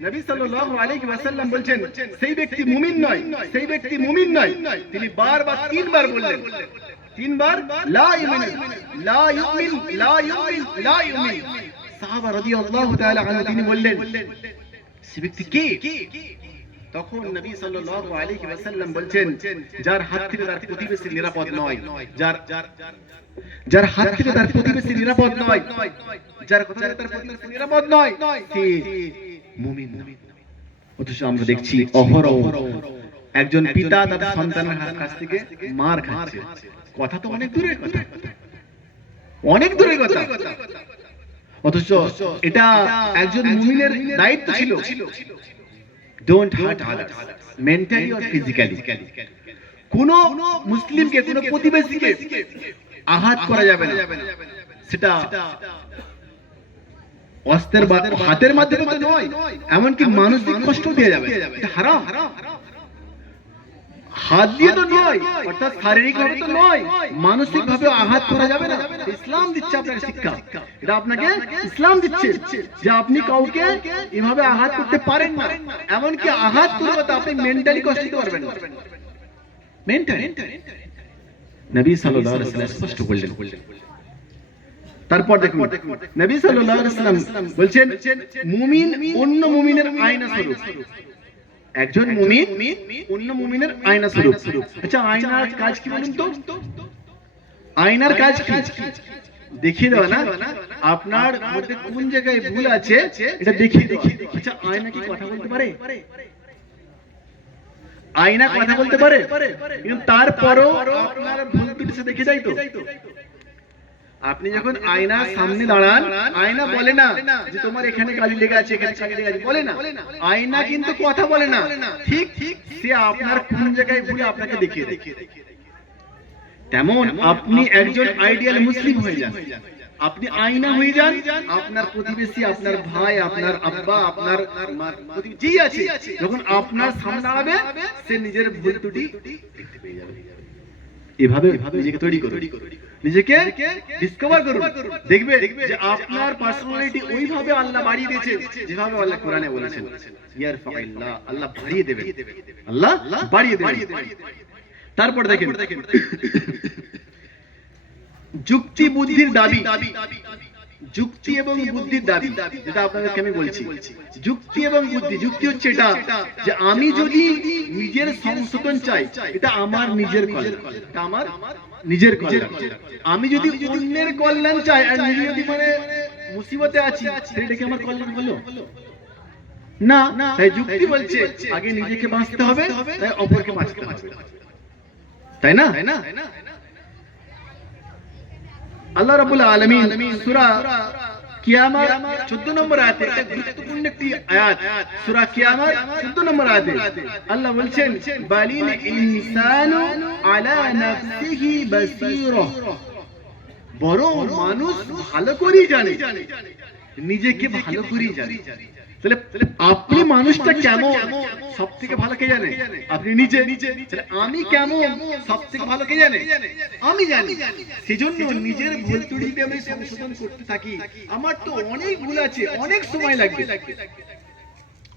নবী সাল্লাল্লাহু আলাইহি ওয়াসাল্লাম বলেন, সেই ব্যক্তি মুমিন নয়, সেই ব্যক্তি মুমিন নয়। তিনি বারবার 3 বার বললেন, তিনবার লা ইউমিন লা ইউমিন লা ইউমিন লা ইউমিন। সাহাবা রাদিয়াল্লাহু তাআলা আনহু তিনি বললেন সে ব্যক্তি কে? তখন নবী সাল্লাল্লাহু আলাইহি ওয়াসাল্লাম বলছেন যার হাত থেকে তার প্রতিবেশী নিরাপদ নয়, যার হাত থেকে তার প্রতিবেশী নিরাপদ নয়, যার কথা তার প্রতিবেশী নিরাপদ নয়, সে মুমিন নয়। অথচ আমরা দেখছি অহরহ একজন পিতা তার সন্তানের কাছ থেকে মার খাচ্ছে। কথা তো অনেক দূরের কথা, অনেক দূরের কথা। অথচ এটা একজন মুমিনের দায়িত্ব ছিল। Don't heart others mentally or physically. কোন মুসলিমকে, কোন প্রতিবেশীকে আঘাত করা যাবে না। সেটা অস্ত্রের বা হাতের মাধ্যমে তো নয়, এমনকি মানসিক কষ্ট দেওয়া যাবে, এটা হারাম। হাত দিয়ে তো নয়, অর্থাৎ শারীরিক ভাবে তো নয়, মানসিক ভাবে আঘাত করা যাবে না। ইসলাম দিচ্ছে আপনাকে শিক্ষা, এটা আপনাকে ইসলাম দিচ্ছে যে আপনি কাউকে এভাবে আঘাত করতে পারেন না, এমনকি আঘাত করলে তো আপনি মেন্টালি কষ্ট দিতে পারবেন না। মেন্টালি নবী সাল্লাল্লাহু আলাইহি ওয়াসাল্লাম স্পষ্ট বললেন। তারপর দেখুন নবী সাল্লাল্লাহু আলাইহি ওয়াসাল্লাম বলছেন মুমিন অন্য মুমিনের আয়না স্বরূপ। একজন মুমিন অন্য মুমিনের আয়না স্বরূপ। আচ্ছা, আয়নার কাজ কি বলুন তো? আয়নার কাজ কি? দেখিয়ে দেওয়া না, আপনার মধ্যে কোন জায়গায় ভুল আছে এটা দেখিয়ে দেওয়া। আচ্ছা, আয়না কি কথা বলতে পারে? আয়না কথা বলতে পারে, কিন্তু তারপরও আপনার ভুল ত্রুটি দেখে যায় তো। আপনি যখন আয়নার সামনে দাঁড়ান, আয়না বলে না যে তোমার এখানে কালি লেগে আছে, এখানে কালি লেগে আছে, বলে না। আয়না কিন্তু কথা বলে না, ঠিক সে আপনার কোন জায়গায় ভুল আপনাকে দেখিয়ে দেয়। তেমন আপনি একজন আইডিয়াল মুসলিম হয়ে যান, আপনি আয়না হয়ে যান। আপনার প্রতিবেশী, আপনার ভাই, আপনার আব্বা, আপনার যে আছে, যখন আপনার সামনে দাঁড়াবে সে নিজের ভুল ত্রুটি দেখতে পেয়ে যাবে। এভাবে নিজেকে তৈরি করুন, নিজেকে ডিসকভার করুন, দেখবে যে আপনার পার্সোনালিটি ওইভাবে আল্লাহ বাড়িয়ে দিয়েছে যেভাবে আল্লাহ কোরআনে বলেছেন ইয়ারফাইল্লাহ, আল্লাহ বাড়িয়ে দেবেন, আল্লাহ বাড়িয়ে দেবেন। তারপর দেখেন যুক্তি বুদ্ধির দাবি, যুক্তি এবং বুদ্ধির দাবি, যেটা আপনাদেরকে আমি বলছি। যুক্তি এবং বুদ্ধি, যুক্তি হচ্ছে এটা যে আমি যদি নিজের সংশোধন চাই, এটা আমার নিজের কল্যাণ, এটা আমার নিজের কল্যাণ। আমি যদি অন্যের কল্যাণ চাই আর নিজে যদি মানে মুসিবতে আছি, সেটা কি আমার কল্যাণ হলো? না। তাই যুক্তি বলছে আগে নিজেকে বাঁচতে হবে, তাই অপরকে বাঁচতে হবে, তাই না? আল্লাহ রাব্বুল আলামিন সূরা কিয়ামত 14 নম্বর আয়াতে, এটা গুরুত্বপূর্ণ একটি আয়াত, সূরা কিয়ামত 14 নম্বর আয়াতে আল্লাহ বলছেন বালিল ইনসানু আলা নাফসিহি বাসীরা, বরং মানুষ ভালো করেই জানে, নিজেকে ভালো করেই জানে। তাহলে আপনি মানুষটা কেমন সব থেকে ভালো কে জানে? আপনি নিজে। তাহলে আমি কেমন সব থেকে ভালো কে জানে? আমি জানি। সেজন্য নিজের ভুল ত্রুটিতে আমি সংশোধন করতে থাকি। আমার তো অনেক ভুল আছে, অনেক সময় লাগবে,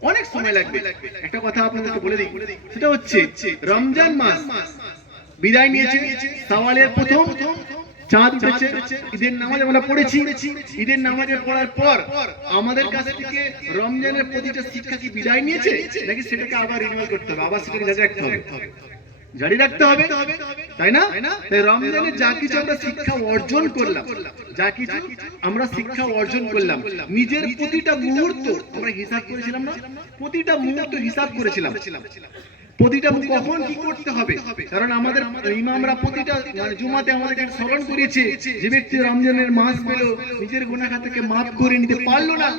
অনেক সময় লাগবে। একটা কথা আপনাদেরকে বলে দিই, সেটা হচ্ছে রমজান মাস বিদায় নিয়েছে, শাওয়ালের প্রথম চাঁদ উঠেছে, ঈদের নামাজ আমরা পড়েছি। ঈদের নামাজে পড়ার পর আমাদের কাছ থেকে রমজানের প্রতিটা শিক্ষা কি বিদায় নিয়েছে, নাকি সেটাকে আবার রিনিউয়াল করতে হবে, আবার সেটাকে জারি রাখতে হবে? জারি রাখতে হবে, তাই না? তাই রমজানে যা কিছু আমরা শিক্ষা অর্জন করলাম, যা কিছু আমরা শিক্ষা অর্জন করলাম, নিজের প্রতিটা মুহূর্ত আমরা হিসাব করেছিলাম না? প্রতিটা মুহূর্ত হিসাব করেছিলাম, প্রতিটা কখন কি করতে হবে। কারণ আমাদের ইমামরা প্রতিটা জুমাতে আমাদেরকে স্মরণ করিয়েছে যে ব্যক্তি রমজানের মাস পেল, নিজের গুনাহ থেকে মাফ করে নিতে পারলো না,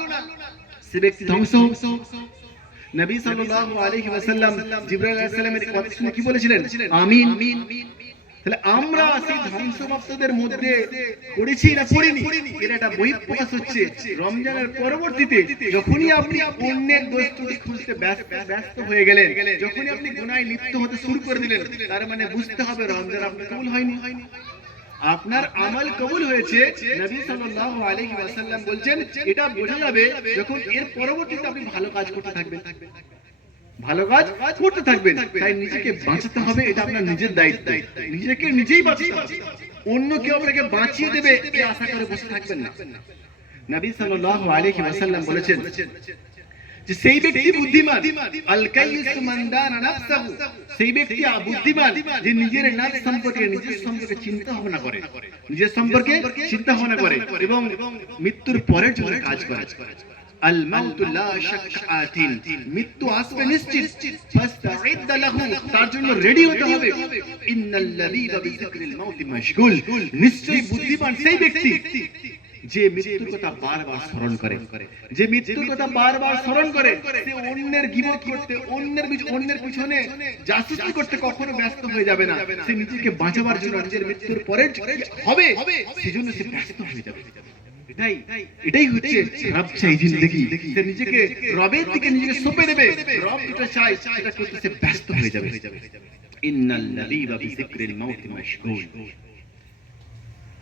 সে ব্যক্তি ধ্বংস। নবী সাল্লাল্লাহু আলাইহি ওয়াসাল্লাম জিবরাইল আলাইহিস সালামের কথা শুনে কি বলেছিলেন? আমিন। তাহলে আমরা সেই ধ্বংসপ্রাপ্তদের মধ্যে পড়েছি না পড়িনি? এর একটা বহিঃপ্রকাশ হচ্ছে রমজানের পরবর্তীতে যখনই আপনি অন্যের দোষ ত্রুটি খুঁজতে ব্যস্ত হয়ে গেলেন, যখনই আপনি গুনাহে লিপ্ত হতে শুরু করে দিলেন, তার মানে বুঝতে হবে রমজান আপনার কবুল হয়নি, আপনার আমল কবুল হয়েছে। নবী সাল্লাল্লাহু আলাইহি ওয়াসাল্লাম বলছেন এটা বোঝা যাবে যখন এর পরবর্তীতে আপনি ভালো কাজ করতে থাকবেন, ভালো কাজ করতে থাকবেন। তাই নিজেকে বাঁচাতে হবে, এটা আপনার নিজের দায়িত্ব। নিজেকে নিজেই বাঁচাতে হবে, অন্য কেউ আপনাকে বাঁচিয়ে দেবে এই আশা করে বসে থাকবেন না। নবী সাল্লাল্লাহু আলাইহি ওয়াসাল্লাম বলেছেন যে সেই ব্যক্তি বুদ্ধিমান, আল কাইয়িস মান দানা নাফসাহু, সেই ব্যক্তি বুদ্ধিমান যে নিজের নাফস সম্পর্কে, নিজের সম্পর্কে চিন্তা ভাবনা করে, নিজের সম্পর্কে চিন্তা ভাবনা করে এবং মৃত্যুর পরের জন্য কাজ করে। আল মাউতু লা শাক আতিন, মৃত্যু আসবে নিশ্চিত, ফাস্তাইদ লাহু, তার জন্য রেডি হতে হবে। ইন্নাল লাযীনা বিযিকরিল মাউতি মাশগুল, নিশ্চয়ই বুদ্ধিমান সেই ব্যক্তি যে মৃত্যুর কথা বারবার স্মরণ করে, যে মৃত্যুর কথা বারবার স্মরণ করে, সে অন্যের গীবত করতে, অন্যের পিছনে জাসুসি করতে কখনো ব্যস্ত হয়ে যাবে না। সে নিজেকে বাঁচাবার জন্য, নিজের মৃত্যুর পরে হবে সেজন্য সে ব্যস্ত হয়ে যাবে। এটাই হচ্ছে রব চাই জিন্দেগি। সে নিজেকে রবের দিকে নিজেকে সঁপে দেবে, রব যেটা চাই সেটা করতে সে ব্যস্ত হয়ে যাবে। ইন্নাল লাযীনা বিযিকরিল মাউতি মাশগুল।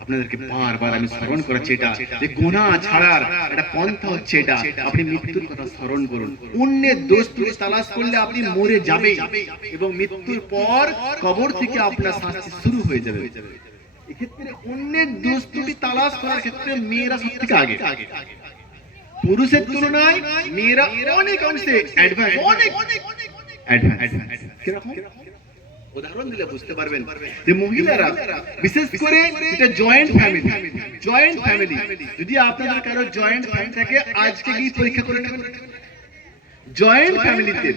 আপনাদেরকে বারবার আমি স্মরণ করাচ্ছি এটা, যে গুনাহ ছাড়ার একটা পন্থা হচ্ছে এটা। আপনি মৃত্যুর কথা স্মরণ করুন। অন্যের দোষ তুলে তালাশ করলে আপনি মরে যাবে এবং মৃত্যুর পর কবর থেকে আপনার শাস্তি শুরু হয়ে যাবে। এক্ষেত্রে অন্যের দোষ তুলে তালাশ করার ক্ষেত্রে মেয়েরা সব থেকে আগে। পুরুষের তুলনায় মেয়েরা অনেক অংশে অ্যাডভান্স, অনেক অ্যাডভান্স। কিরকম উদাহরণ দিলে বুঝতে পারবেন যে মহিলারা বিশেষ করে এটা জয়েন্ট ফ্যামিলি, যদি আপনাদের কারো জয়েন্ট ফ্যামিলি থাকে আজকে কি পরীক্ষা করে নেবেন। জয়েন্ট ফ্যামিলিতে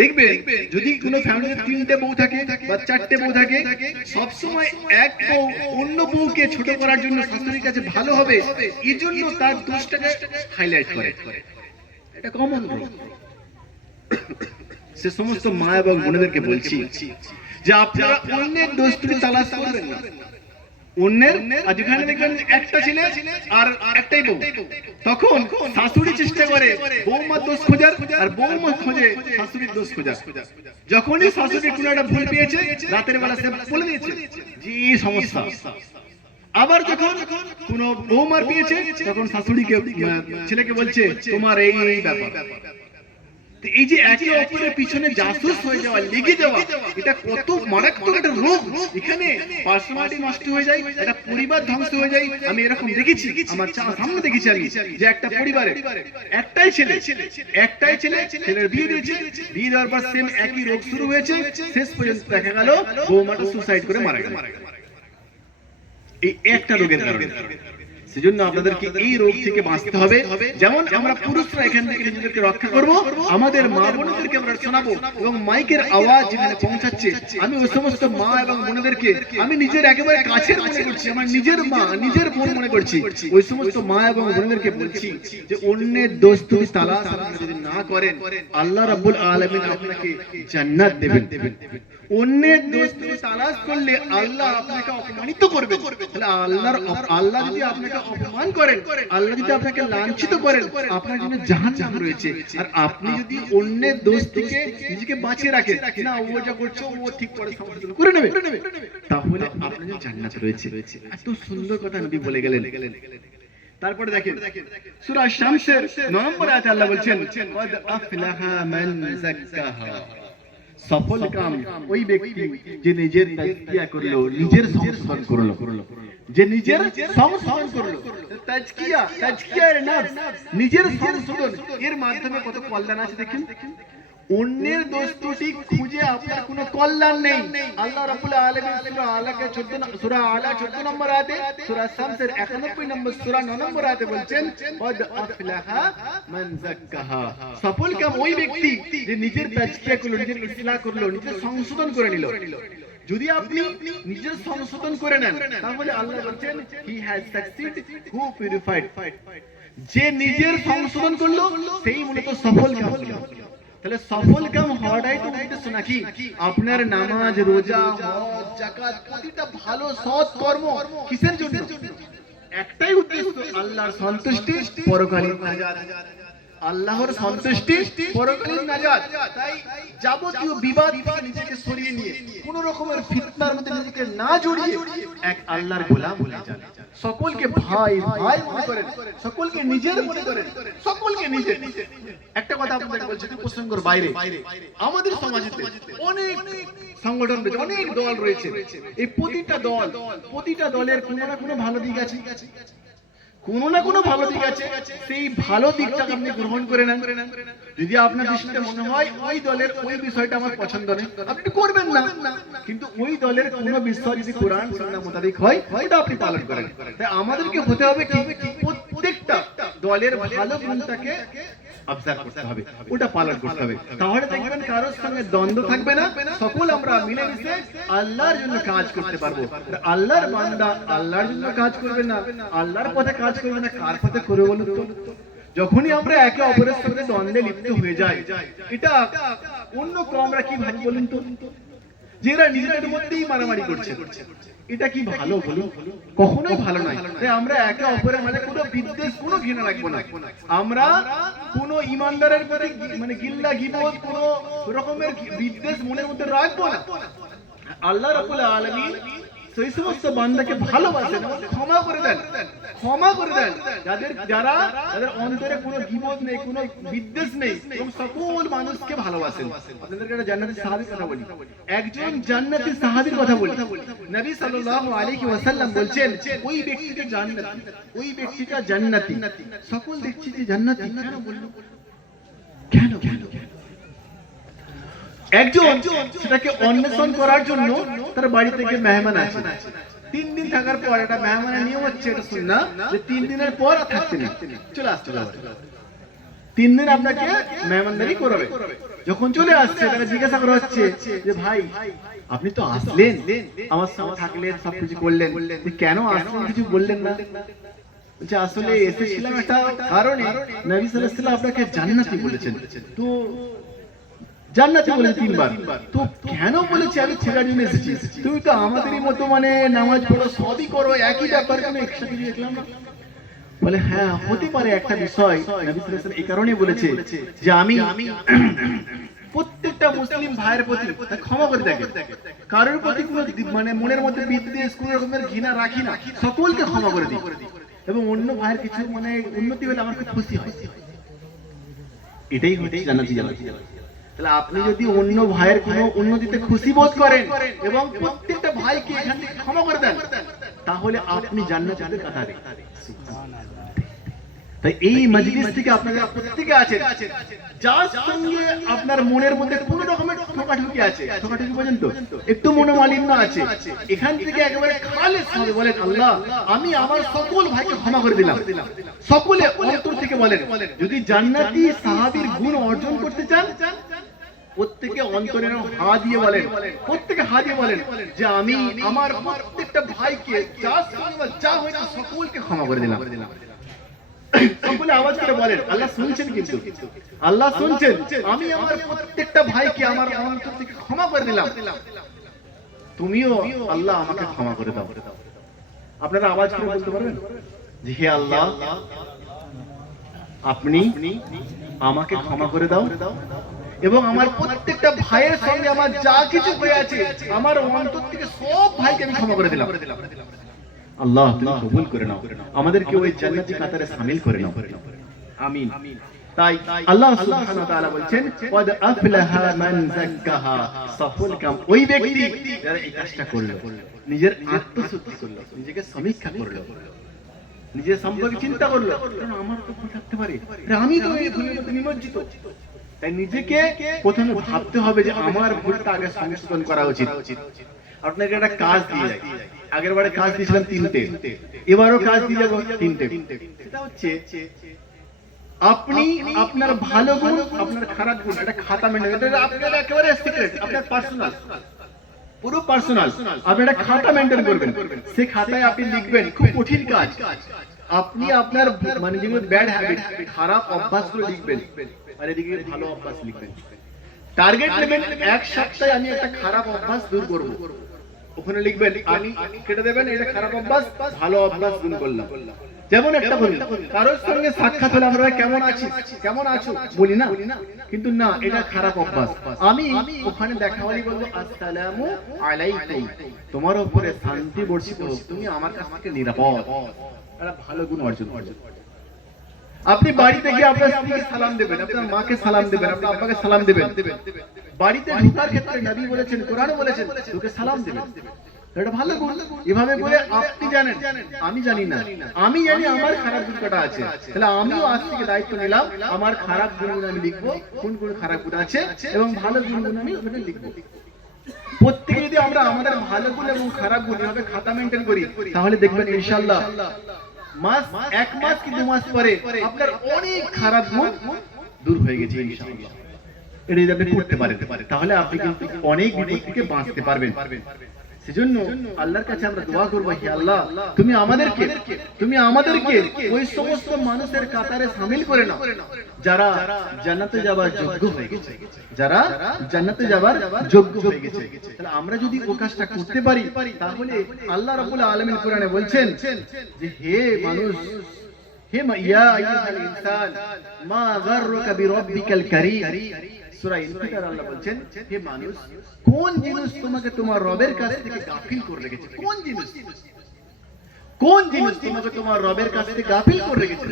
দেখবেন যদি কোনো ফ্যামিলিতে 3টে বউ থাকে বা 4টে বউ থাকে, সব সময় এক বউ অন্য বউকে ছোট করার জন্য শাশুড়ির কাছে ভালো হবে, এই জন্য তার দোষটাকে হাইলাইট করে। এটা কমন রোগ। সে সমস্ত মা এবং বোনেদেরকে বলছি যে আপনারা অন্যের দোষ তুলে তালাশ করবেন না। অন্যের, আর যেখানে দেখবেন একটা ছেলে আর একটাই বউ, তখন শাশুড়ি চেষ্টা করে বৌমার দোষ খোঁজার, আর বৌমা খোঁজে শাশুড়ির দোষ খোঁজার। যখনই শাশুড়ি কোনো একটা ভুল পেয়েছে, রাতের বেলা সে বলে দিয়েছে যে এই সমস্যা। আবার যখন কোনো বৌমার পেয়েছে, তখন শাশুড়িকে, ছেলেকে বলছে তোমার এই ব্যাপার। এই যে একে অপরের পিছনে জাসুস হয়ে যাওয়া, লেগে যাওয়া, এটা কত মারাত্মক একটা রোগ। এখানে পার্সোনালিটি নষ্ট হয়ে যায়, একটা পরিবার ধ্বংস হয়ে যায়। আমি এরকম দেখেছি, আমার সামনে দেখেছি আমি, যে একটা পরিবারে একটাই ছেলে, ছেলের বিয়ে দিয়েছে, বিয়ে দেওয়ার পর সেম একই রোগ শুরু হয়েছে। শেষ পর্যন্ত দেখা গেল বৌমাটা সুসাইড করে মারা গেল, এই একটা রোগের কারণে। সেজন্য আপনাদেরকে এই রোগ থেকে বাঁচতে হবে। যেমন আমরা পুরুষরা এখান থেকে নিজেদেরকে রক্ষা করব, আমাদের মা বোনদেরকে আমরা শোনাবো এবং মাইকের আওয়াজ যেখানে পৌঁছাচ্ছে, আমি ওই সমস্ত মা এবং বোনদেরকে আমি নিজের একেবারে কাছের মনে করছি, আমার নিজের মা, নিজের বোন মনে করছি। ওই সমস্ত মা এবং বোনদেরকে বলছি যে অন্যের দোষ তুমি তালাশ যদি না করেন, আল্লাহ রাব্বুল আলামিন আপনাকে জান্নাত দেবেন। অন্যের দোষ তুমি তালাশ করলে আল্লাহ আপনাকে অপমানিত করবে। তাহলে আল্লাহ যদি আপনাকে অপমান করেন, আল্লাহ যদি আপনাকে লাঞ্ছিত করেন, আপনার জন্য জাহান্নাম রয়েছে। আর আপনি যদি অন্যের দোষ থেকে নিজেকে বাঁচিয়ে রাখেন, না ও যা করছে ও ঠিক করে সংশোধন করে নেবে, তাহলে আপনার জন্য জান্নাত রয়েছে। এত সুন্দর কথা নবী বলে গেলেন। তারপরে দেখেন সূরা শামসের 9 নম্বর আয়াতে আল্লাহ বলছেন কদ আফলাহা মান যাক্কাহা, সফল কাম ওই ব্যক্তি যে নিজের তাজকিয়া করলো, নিজের সংশোধন করলো, যে নিজের সংশোধন করলো। তাজকিয়ার নাফস, নিজের সংশোধন, এর মাধ্যমে কত কল্যাণ আছে দেখেন। অন্যের দোষ ত্রুটি খুঁজে আপনার কোনো কল্যাণ নেই। আল্লাহ রাব্বুল আলামিন সূরা আলা 14 নম্বর আয়াতে, সূরা শামসের 91 নম্বর সূরা 9 নম্বর আয়াতে বলছেন কদ আফলাহা মান যাক্কাহা, সফল কাম ওই ব্যক্তি যে নিজের তাজকিয়া করলো, নিজের ইসলাহ করলো, নিজের সংশোধন করে নিল। যদি আপনি নিজের সংশোধন করে নেন, তাহলে আল্লাহ বলছেন he has succeeded who purified, যে নিজের সংশোধন করলো সেই মূলত সফল কাম। তাহলে সফল কাম হওয়াটাই তো উদ্দেশ্য নাকি? আপনার নামাজ, রোজা, হজ, যাকাত, প্রতিটা ভালো সৎ কর্ম কিসের জন্য? একটাই উদ্দেশ্য, আল্লাহর সন্তুষ্টি, পরকালীন নাজাত। আল্লাহর সন্তুষ্টি, পরকালীন নাজাত। তাই যাবতীয় বিবাদ থেকে নিজেকে সরিয়ে নিয়ে, কোন রকমের ফিতনার মধ্যে নিজেকে না জড়িয়ে এক আল্লাহর গোলাম হয়ে যান। সকলকে ভাই ভাই মনে করেন, সকলকে নিজের মনে করেন, সকলকে নিজের। একটা কথা আপনাদের বলছি প্রসঙ্গের বাইরে, আমাদের সমাজেতে অনেক সংগঠন রয়েছে, অনেক দল রয়েছে। এই প্রতিটা দলের কোনো না কোনো ভালো দিক আছে, কোনো না কোনো ভালো দিক আছে। সেই ভালো দিকটাকে আপনি গ্রহণ করে নেন। যদি আপনার দৃষ্টিতে মনে হয় ওই দলের ওই বিষয়টা আমার পছন্দ নেই, আপনি করবেন না। কিন্তু ওই দলের কোনো বিষয় যদি কোরআন সুন্নাহ মোতাবেক হয়, ওটা আপনি পালন করেন। তাই আমাদেরকে হতে হবে কি, প্রত্যেকটা দলের ভালো গুণটাকে অবজার্ভ করতে হবে, ওটা পালন করতে হবে। তাহলে দেখবেন কারোর সঙ্গে দ্বন্দ্ব থাকবে না, সকল আমরা মিলেমিশে আল্লাহর জন্য কাজ করতে পারবো। আল্লাহর বান্দা আল্লাহর জন্য কাজ করবে না, আল্লাহর পথে কাজ করবে না, কার পথে করে বলুন তো? যখনই আমরা একে অপরের সঙ্গে দ্বন্দ্বে লিপ্ত হয়ে যাই, এটা অন্য আমরা কি ভাবি বলুন তো? যারা নিজেদের মধ্যেই মারামারি করছে, এটা কি ভালো হলো? কখনোই ভালো নয়। তাই আমরা একে অপরের মাঝে কোনো বিদ্বেষ, কোনো ঘৃণা রাখবো না। আমরা কোনো ইমানদারের প্রতি মানে গিল্লা গিবত, কোনো রকমের বিদ্বেষ মনের মধ্যে রাখবো না। আল্লাহ রাব্বুল আলামিন সেই সমস্ত বান্দাকে ভালোবাসেন, ক্ষমা করে দেন, ক্ষমা করে দেন যাদের অন্তরে কোনো গীবত নেই, কোনো বিদ্বেষ নেই, এবং সকল মানুষকে ভালোবাসেন। আপনাদেরকে একটা জান্নাতি সাহাবীর কথা বলি, একজন জান্নাতি সাহাবীর কথা বলি। নবী সাল্লাল্লাহু আলাইহি ওয়াসাল্লাম বলছেন, ওই ব্যক্তিটা জান্নাতি, ওই ব্যক্তিটা জান্নাতি। সকল দেখছি যে জান্নাতি, কেন বলল? কেন? একজন সেটাকে অন্বেষণ করার জন্য তার বাড়ি থেকে মেহমান আছে। 3 দিন থাকার পর একটা মেহমানের নিয়ম হচ্ছে, এটা শুননা যে 3 দিনের পর আর থাকতে নেই, চলে আসতে হবে। 3 দিন আপনাকে মেহমানদারি করবে। যখন চলে আসছে তাকে জিজ্ঞাসা করা হচ্ছে যে ভাই আপনি তো আসলেন, আমার সঙ্গে থাকলেন, সবকিছু করলেন, কেন আসলেন কিছু বললেন না? বলছে আসলে এসেছিলাম একটা কারণে, নবী সাল্লাল্লাহু আলাইহি ওয়াসাল্লাম আপনাকে জান্নাতি বলেছেন। তো জান্নাতি বলে 3 বার, তো কেন বলেছে আমি ছেড়ার জন্য এসেছি? তুমি তো আমাদেরই মতো মানে নামাজ পড়ো, সবই করো, একই ব্যাপার, কোনো এক্সট্রা কিছু দেখলাম না। বলে হ্যাঁ হতে পারে একটা বিষয়, নবী সাল্লাল্লাহু আলাইহি ওয়াসাল্লাম এই কারণেই বলেছে যে আমি প্রত্যেকটা মুসলিম ভাইয়ের প্রতি ক্ষমা করে থাকি, কারোর প্রতি কোনো মানে মনের মধ্যে বিদ্বেষ, কোনো রকমের ঘৃণা রাখি না, সকলকে ক্ষমা করে দিই, এবং অন্য ভাইয়ের কিছু মানে উন্নতি হলে আমার খুব খুশি হয়। এটাই হচ্ছে জান্নাতি। তাহলে আপনি যদি অন্য ভাইয়ের কোনো উন্নতিতে খুশি বোধ করেন এবং প্রত্যেকটা ভাইকে এখান থেকে ক্ষমা করে দেন, তাহলে আপনি জান্নাতীদের কাতারে। তাই এই মজলিস থেকে আপনারা প্রত্যেকে আছেন, যার সঙ্গে আপনার মনের মধ্যে কোনো রকমের ঠোকাঠুকি আছে, ঠোকাঠুকি পর্যন্ত একটু মনোমালিন্য আছে, এখান থেকে একেবারে খালেস ভাবে বলেন আল্লাহ আমি আমার সকল ভাইকে ক্ষমা করে দিলাম। সকলে অন্তর থেকে বলেন, যদি জান্নাতি সাহাবীর গুণ অর্জন করতে চান, প্রত্যেকে অন্তরের হা দিয়ে বলেন, প্রত্যেকে হা দিয়ে বলেন যে আমি আমার প্রত্যেকটা ভাইকে যা হয়েছে সকলকে ক্ষমা করে দিলাম। সকলে আওয়াজ করে বলেন, আল্লাহ শুনছেন, কিন্তু আল্লাহ শুনছেন, আমি আমার প্রত্যেকটা ভাইকে আমার অন্তর থেকে ক্ষমা করে দিলাম, তুমিও আল্লাহ আমাকে ক্ষমা করে দাও। আপনারা আওয়াজ করে বলতে পারবেন যে হে আল্লাহ আপনি আমাকে ক্ষমা করে দাও, এবং আমার প্রত্যেকটা ভাইয়ের সঙ্গে আমার যা কিছু হয়ে আছে আমার অন্তর থেকে সব ভাইকে আমি ক্ষমা করে দিলাম। আল্লাহ তুমি কবুল করে নাও, আমাদেরকে ওই জান্নাতি কাতারে শামিল করে নাও, আমিন। তাই আল্লাহ সুবহানাহু ওয়া তাআলা বলেন ওয়াদ আফলাহা মান যাক্কাহা, সফল কাম ওই ব্যক্তি যারা এই কাজটা করলো, নিজের আত্মশুদ্ধি করলো, নিজেকে সমীক্ষা করলো, নিজের সম্পর্কে চিন্তা করলো, কারণ আমার তো ভুল থাকতে পারে, আমি তো এই ভুলের মধ্যে নিমজ্জিত। তাই নিজেকে প্রথমে ভাবতে হবে যে আমার ভুলটা আগে সংশোধন করা উচিত। আপনাকে একটা কাজ দিয়ে যায়, আগের বারে কাজ দিয়েছিলাম 3টে, এবারও কাজ দিয়ে যাবো 3টে। সেটা হচ্ছে আপনি আপনার ভালো গুণ, আপনার খারাপ গুণ একটা খাতা মেনটেন, এটা আপনার একেবারে সিক্রেট, আপনার পার্সোনাল, পুরো পার্সোনাল। আপনি একটা খাতা মেনটেন করবেন, সেই খাতায় আপনি লিখবেন, খুব কঠিন কাজ, আপনি আপনার মানে যেগুলো ব্যাড হ্যাবিট, খারাপ অভ্যাসগুলো লিখবেন, আর এদিকে ভালো অভ্যাস লিখবেন। টার্গেট নেবেন 1 সপ্তাহে আমি একটা খারাপ অভ্যাস দূর করব, ওখানে লিখবেন আমি কেটে দেবেন, এটা খারাপ অভ্যাস, ভালো অভ্যাস গুণ করলাম। যেমন একটা বলি, কারোর সঙ্গে সাক্ষাৎ হলে আমরা কেমন আছিস, কেমন আছো বলি না, কিন্তু না, এটা খারাপ অভ্যাস। আমি ওখানে দেখা হলেই বলবো আসসালামু আলাইকুম, তোমার উপরে শান্তি বর্ষিত হোক, তুমি আমার কাছ থেকে নিরাপদ। এটা ভালো গুণ অর্জন। আপনি বাড়িতে গিয়ে আপনার স্ত্রীকে সালাম দেবেন, আপনার মাকে সালাম দেবেন, আপনার আব্বাকে সালাম দেবেন। বাড়িতে ঢোকার ক্ষেত্রে নবী বলেছেন, কোরআনে বলেছেন, তোকে সালাম দেবেন, এটা ভালো গুণ। এভাবে বলে আপনি জানেন, আমি জানি না, আমি জানি আমার খারাপ গুণ কটা আছে, তাহলে আমিও আজ থেকে দায়িত্ব নিলাম, আমার খারাপ গুণগুলো আমি লিখবো, কোন কোন খারাপ গুণ আছে এবং ভালো গুণগুলো আমি ওখানে লিখবো। প্রত্যেকে যদি আমরা আমাদের ভালো গুণ এবং খারাপ গুণ এভাবে খাতা মেনটেন করি, তাহলে দেখবেন ইনশাআল্লাহ মাস, 1 মাস কি 2 মাস পরে আপনার অনেক খারাপ গুণ দূর হয়ে গেছে ইনশাআল্লাহ। এটা যদি আপনি করতে পারেন, তাহলে আপনি কিন্তু অনেক বিপদ থেকে বাঁচতে পারবেন। সেজন্য আল্লাহর কাছে আমরা দোয়া করবো, হে আল্লাহ, তুমি আমাদেরকে ওই সমস্ত মানুষের কাতারে শামিল করে নাও যারা জান্নাতে যাবার যোগ্য হয়ে গেছে, যারা জান্নাতে যাবার যোগ্য হয়ে গেছে। তাহলে আমরা যদি ওই কাজটা করতে পারি, তাহলে আল্লাহ রাব্বুল আলামিন কোরআনে বলছেন যে হে মানুষ, হে ইয়া আইয়ুহাল ইনসান মা গাররুকা বিরাব্বিকাল কারীম। সূরা ইনফিতার আল্লাহ বলছেন, হে মানুষ, কোন জিনিস তোমাকে তোমার রবের কাছ থেকে গাফিল করে রেখেছে, কোন জিনিস তোমাকে তোমার রবের কাছ থেকে গাফিল করে রেখেছে।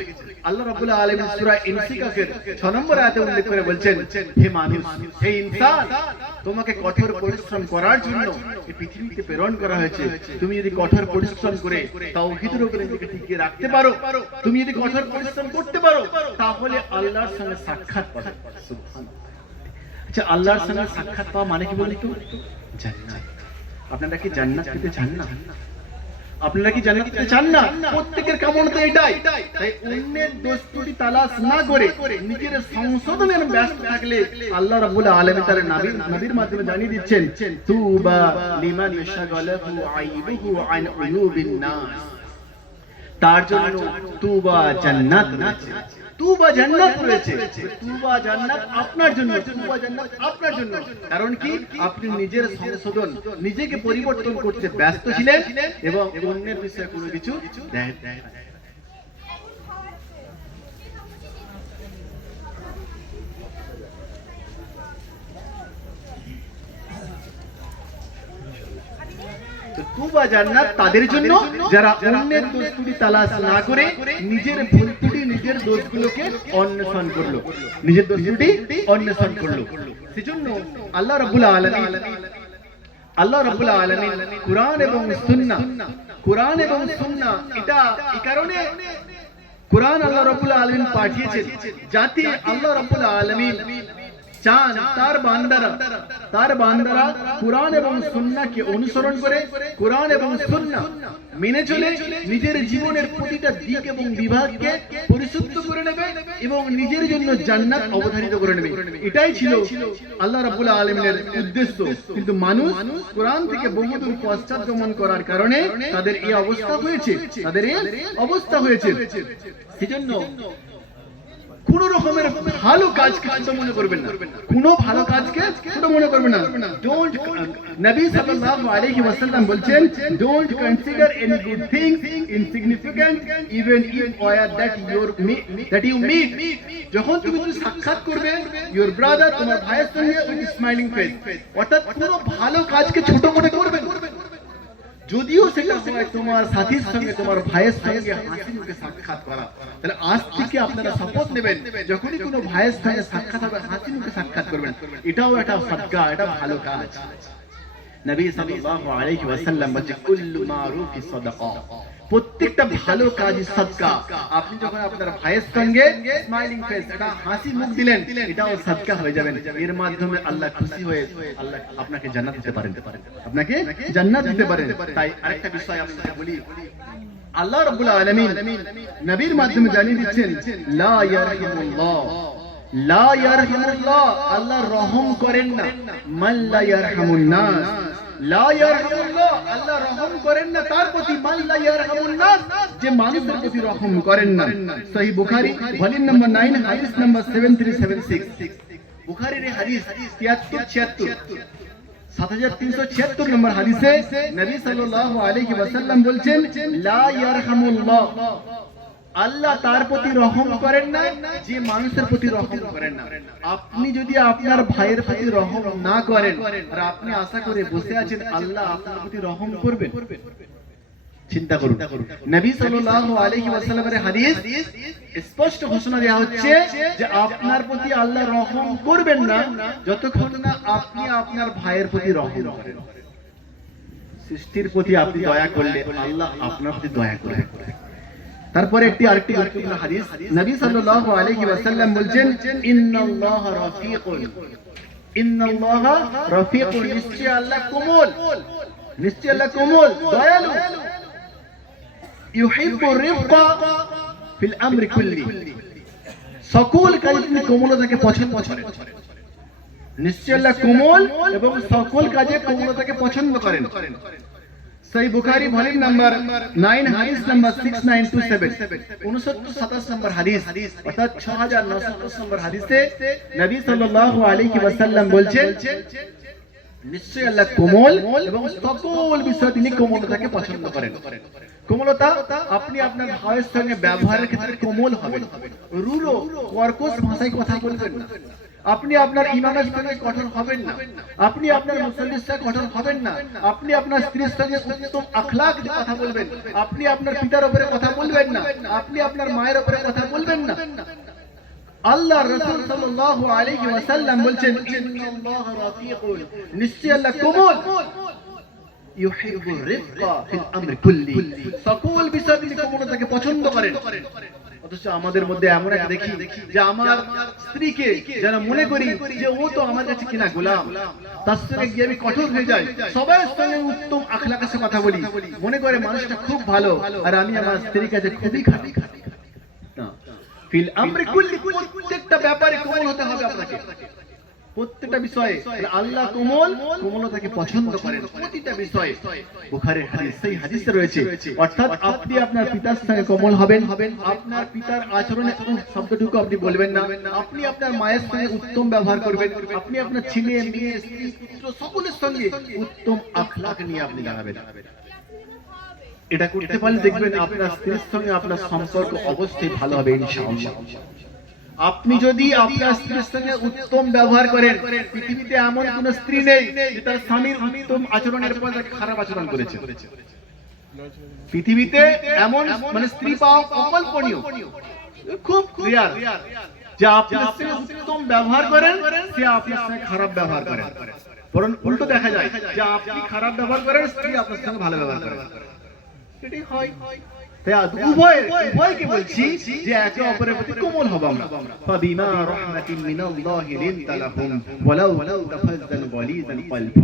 আল্লাহ রাব্বুল আলামিন সূরা ইনফিতারের 6 নম্বর আয়াতে উল্লেখ করে বলছেন, হে মানুষ, হে ইনসান, তোমাকে কঠোর পরিশ্রম করার জন্য এই পৃথিবীতে প্রেরণ করা হয়েছে। তুমি যদি কঠোর পরিশ্রম করে তাওহীদের উপরে নিজেকে টিকিয়ে রাখতে পারো, তুমি যদি কঠোর পরিশ্রম করতে পারো, তাহলে আল্লাহর সঙ্গে সাক্ষাৎ পাবে। সুবহানাল্লাহ। আচ্ছা, আল্লাহর সঙ্গে সাক্ষাৎ পাওয়া মানে কি বলি তো? জান্নাত। আপনারা কি জান্নাত পেতে চান না? আপনারা কি জান্নাত পেতে চান না? প্রত্যেকের কামনা তো এটাই। তাই অন্যের দোষ ত্রুটি তালাশ না করে নিজের সংশোধনের ব্যস্ত থাকলে আল্লাহ রাব্বুল আলামিন তার নবীর মাধ্যমে জানিয়ে দিচ্ছেন, তুবা লিমান শাগালাহু আইবুহু আন উয়ুবিন নাস, তার জন্য তুবা জান্নাত রয়েছে, তুবা জান্নাত রয়েছে। তুবা জান্নাত আপনার জন্য, তুবা জান্নাত আপনার জন্য। কারণ কি? আপনি নিজের সংশোধন, নিজেকে পরিবর্তন করতে ব্যস্ত ছিলেন এবং অন্যের বিষয়ে কোনো কিছু দেখেন। তুবা জান্নাত তাদের জন্য যারা অন্যের দোষ ত্রুটি তালাশ না করে নিজের ভুল ত্রুটি, নিজের দোষগুলোকে অন্বেষণ করলো, নিজের দোষ ত্রুটি অন্বেষণ করলো। সেজন্য আল্লাহ রাব্বুল আলামিন কুরআন এবং সুন্নাহ এটা এই কারণে কুরআন আল্লাহ রাব্বুল আলামিন পাঠিয়েছেন যাতে আল্লাহ রাব্বুল আলামিন চান তার বান্দারা কুরআন এবং সুন্নাহকে অনুসরণ করে, কুরআন এবং সুন্নাহ মেনে চলে নিজের জীবনের প্রতিটা দিক এবং বিভাগকে পরিশুদ্ধ করে নেবে এবং নিজের জন্য জান্নাত অবধারিত করে নেবে। এটাই ছিল আল্লাহ রাব্বুল আলামিনের উদ্দেশ্য। কিন্তু মানুষ কুরআন থেকে বহুদূর পশ্চাৎগমন করার কারণে তাদের এই অবস্থা হয়েছে। সেজন্য কোন রকমের ভালো কাজকে ছোট মনে করবেন না, কোনো ভালো কাজকে ছোট মনে করবেন না। ডোন্ট, নবী সাল্লাল্লাহু আলাইহি ওয়াসাল্লাম বলছেন, don't consider any good things insignificant even if were that you meet. যখন তুমি সাক্ষাৎ করবে ইওর ব্রাদার, তোমার ভাইয়ের সঙ্গে উইথ স্মাইলিং ফেস, অর্থাৎ কোনো ভালো কাজকে ছোট মনে করবেন, যদিও সেটা হয় তোমার সাথীর সঙ্গে, তোমার ভাইয়ের সঙ্গে হাসি মুখে সাক্ষাৎ করা। তাহলে আজ থেকে আপনারা শপথ নেবেন, যখনই কোনো ভাইয়ের সঙ্গে সাক্ষাৎ হবে হাসি মুখে সাক্ষাৎ করবেন। এটাও একটা সাদকা, এটা ভালো কাজ। নবী সাল্লাল্লাহু আলাইহি ওয়াসাল্লাম বলেন, কুল্লু মারুফি সাদাকা, প্রত্যেকটা ভালো কাজই সাদকা। আপনি যখন আপনার ভাইয়ের সঙ্গে স্মাইলিং ফেস, এটা হাসি মুখ দিলেন, এটাও সাদকা হয়ে যাবেন। এর মাধ্যমে আল্লাহ খুশি হয়ে আল্লাহ আপনাকে জান্নাত দিতে পারেন, তাই আরেকটা বিষয় আপনাকে বলি, আল্লাহ রাব্বুল আলামিন নবীর মাধ্যমে জানিয়ে দিচ্ছেন, লা ইয়ারহামুল্লাহ, আল্লাহ রহম করেন না, মান লা ইয়ারহামুন নাস, লা ইয়ারহামুল্লাহ, আল্লাহ রহম করেন না তার প্রতি, মান লা ইয়ারহামুন নাস, যে মানুষের প্রতি রহম করেন না। সহিহ বুখারী ভলিউম নাম্বার 9 হাদিস নাম্বার 7376, বুখারীর এই হাদিস 7376, 7376 নম্বর হাদিসে নবী সাল্লাল্লাহু আলাইহি ওয়াসাল্লাম বলছেন, লা ইয়ারহামুল্লাহ, আল্লাহ তার প্রতি রহম করেন না যে মানুষের প্রতি রহম করেন না। আপনি যদি আপনার ভাইয়ের প্রতি রহম না করেন আর আপনি আশা করে বসে আছেন আল্লাহ আপনার প্রতি রহম করবেন, চিন্তা করুন। নবী সাল্লাল্লাহু আলাইহি ওয়াসাল্লামের হাদিস স্পষ্ট ঘোষণা দেওয়া হচ্ছে যে আপনার প্রতি আল্লাহ রহম করবেন না যতক্ষণ না আপনি আপনার ভাইয়ের প্রতি রহম করেন। সৃষ্টির প্রতি আপনি দয়া করলে আল্লাহ আপনার প্রতি দয়া করেন। তারপরে আরেকটি গুরুত্বপূর্ণ হাদিস, নবী সাল্লাল্লাহু আলাইহি ওয়াসাল্লাম বলছেন, ইন্নাল্লাহা রাফিকুন, ইন্নাল্লাহা রাফিকুন, নিশ্চয় আল্লাহ কোমল, নিশ্চয় আল্লাহ কোমল, দয়ালু। ইউহিব্বু রিফকা ফিল আমরি কুল্লি, সকল কাজে তিনি কোমলতাকে পছন্দ করেন। নিশ্চয় আল্লাহ কোমল এবং সকল কাজে কোমলতাকে পছন্দ করেন। সহিহ বুখারী ভলিউম নাম্বার 9 হাদিস নাম্বার 6927, 6927 নম্বর হাদিস, অর্থাৎ 6927 নম্বর হাদিসে নবী সাল্লাল্লাহু আলাইহি ওয়াসাল্লাম বলছেন, নিশ্চয়ই আল্লাহ কোমল এবং সকল বিষয়ে তিনি কোমলতাকে পছন্দ করেন। কোমলতা, আপনি আপনার ভাইয়ের সঙ্গে ব্যবহারের ক্ষেত্রে কোমল হবেন, রূঢ় কর্কশ ভাষায় কথা বলবেন না। আপনি আপনার ইমামের সঙ্গে কঠোর হবেন না, আপনি আপনার মুসল্লির সঙ্গে কঠোর হবেন না, আপনি আপনার স্ত্রীর সঙ্গে উত্তম আখলাক দিয়ে কথা বলবেন, আপনি আপনার পিতার উপরে কথা বলবেন না, আপনি আপনার মায়ের উপরে কথা বলবেন না। আল্লাহ রাসূল সাল্লাল্লাহু আলাইহি ওয়াসাল্লাম বলছেন, ইন্নাল্লাহা রাফিকুন, নিশ্চয় আল্লাহ কোমল, ইউহিব্বু রিফকা ফিল আমরি কুল্লি, সকল বিষয়ে তিনি কোমলতাকে পছন্দ করেন। অথচ আমাদের মধ্যে এমন একটা দেখি যে আমার স্ত্রীকে যেন মনে করি যে ও তো আমার কাছে কিনা গোলাম, তার সঙ্গে গিয়ে আমি কঠোর হয়ে যাই, সবার সঙ্গে উত্তম আখলাকের সাথে কথা বলি, মনে করে মানুষটা খুব ভালো আর আমি আমার স্ত্রীর কাছে খুবই খারাপ। ফিল আমরি কুল্লি, প্রত্যেকটা ব্যাপারে কোমল হতে হবে আপনাকে, প্রত্যেকটা বিষয়ে আল্লাহ কোমল, কোমলতাকে পছন্দ করেন প্রতিটা বিষয়ে। বুখারীর হাদিস, সেই হাদিসে রয়েছে, অর্থাৎ আপনি আপনার পিতার সঙ্গে কোমল হবেন, আপনার পিতার আচরণে শব্দটুকু আপনি বলবেন না, আপনি আপনার মায়ের সঙ্গে উত্তম ব্যবহার করবেন, আপনি আপনার ছেলে মেয়ে স্ত্রী পুত্র সকলের সঙ্গে উত্তম আখলাক নিয়ে আপনি দাঁড়াবেন। এটা করতে পারলে দেখবেন আপনার স্ত্রীর সঙ্গে আপনার সম্পর্ক অবশ্যই ভালো হবে ইনশাআল্লাহ। আপনি যদি আপনার স্ত্রীর সঙ্গে উত্তম ব্যবহার করেন, পৃথিবীতে এমন কোন স্ত্রী নেই যে তার স্বামীর উত্তম আচরণের পর তাকে খারাপ আচরণ করেছে। পৃথিবীতে এমন স্ত্রী পাওয়া অকল্পনীয়, খুব রেয়ার যে আপনার সঙ্গে উত্তম ব্যবহার করেন সে আপনার সঙ্গে খারাপ ব্যবহার করেন। বরং উল্টো দেখা যায় যে আপনি খারাপ ব্যবহার করেন, স্ত্রী আপনার সঙ্গে ভালো ব্যবহার করেন। এটাই হয়। উভয়কে বলছি যে একে অপরের প্রতি কোমল হব আমরা। ফাবিমা রাহমাতিন মিনাল্লাহি লিনতা লাহুম ওয়ালাউ কুনতা ফাজ্জান গালিযাল কলব।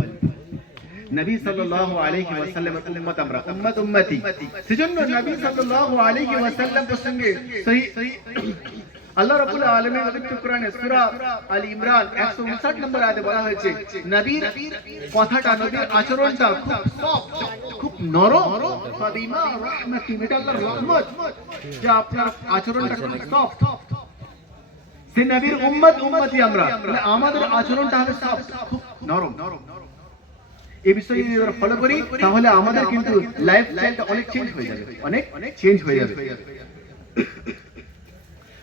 নবী সাল্লাল্লাহু আলাইহি ওয়াসাল্লামের উম্মত আমরা, উম্মতি। সেজন্য নবী সাল্লাল্লাহু আলাইহি ওয়াসাল্লাম প্রসঙ্গে সহিহ আল্লাহ রাব্বুল আলামিন পবিত্র কোরআনে সূরা আল ইমরান 159 নম্বর আয়াতে বলা হয়েছে, নবীর কথাটা, নবীর আচরণটা খুব সফট, খুব নরম। ফাবিমা রাহমাতিন, এটা আল্লাহর রহমত যে আপনার আচরণটা খুব সফট। সে নবীর উম্মতি আমরা, মানে আমাদের আচরণটা হবে সফট, খুব নরম। এই বিষয়ে যদি আমরা ফলো করি তাহলে আমাদের কিন্তু লাইফস্টাইলটা অনেক চেঞ্জ হয়ে যাবে, অনেক চেঞ্জ হয়ে যাবে।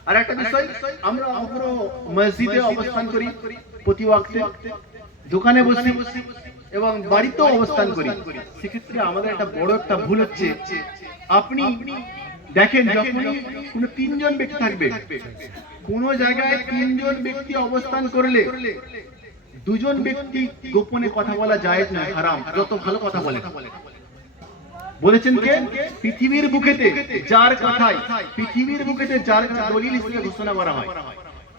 আর একটা বিষয়, আমরা পুরো মসজিদে অবস্থান করি প্রতি ওয়াক্তে, দোকানে বসি এবং বাড়িতেও অবস্থান করি। সেক্ষেত্রে আমাদের একটা বড় একটা ভুল হচ্ছে, আপনি দেখেন যখনই কোনো তিনজন ব্যক্তি থাকবে, কোন জায়গায় তিনজন ব্যক্তি অবস্থান করলে দুজন ব্যক্তি গোপনে কথা বলা জায়েজ না, হারাম, যত ভালো কথা বলে। বলেছেন কে? পৃথিবীর বুকেতে যার কথাই, পৃথিবীর বুকেতে যার দলিল হিসেবে ঘোষণা করা হয়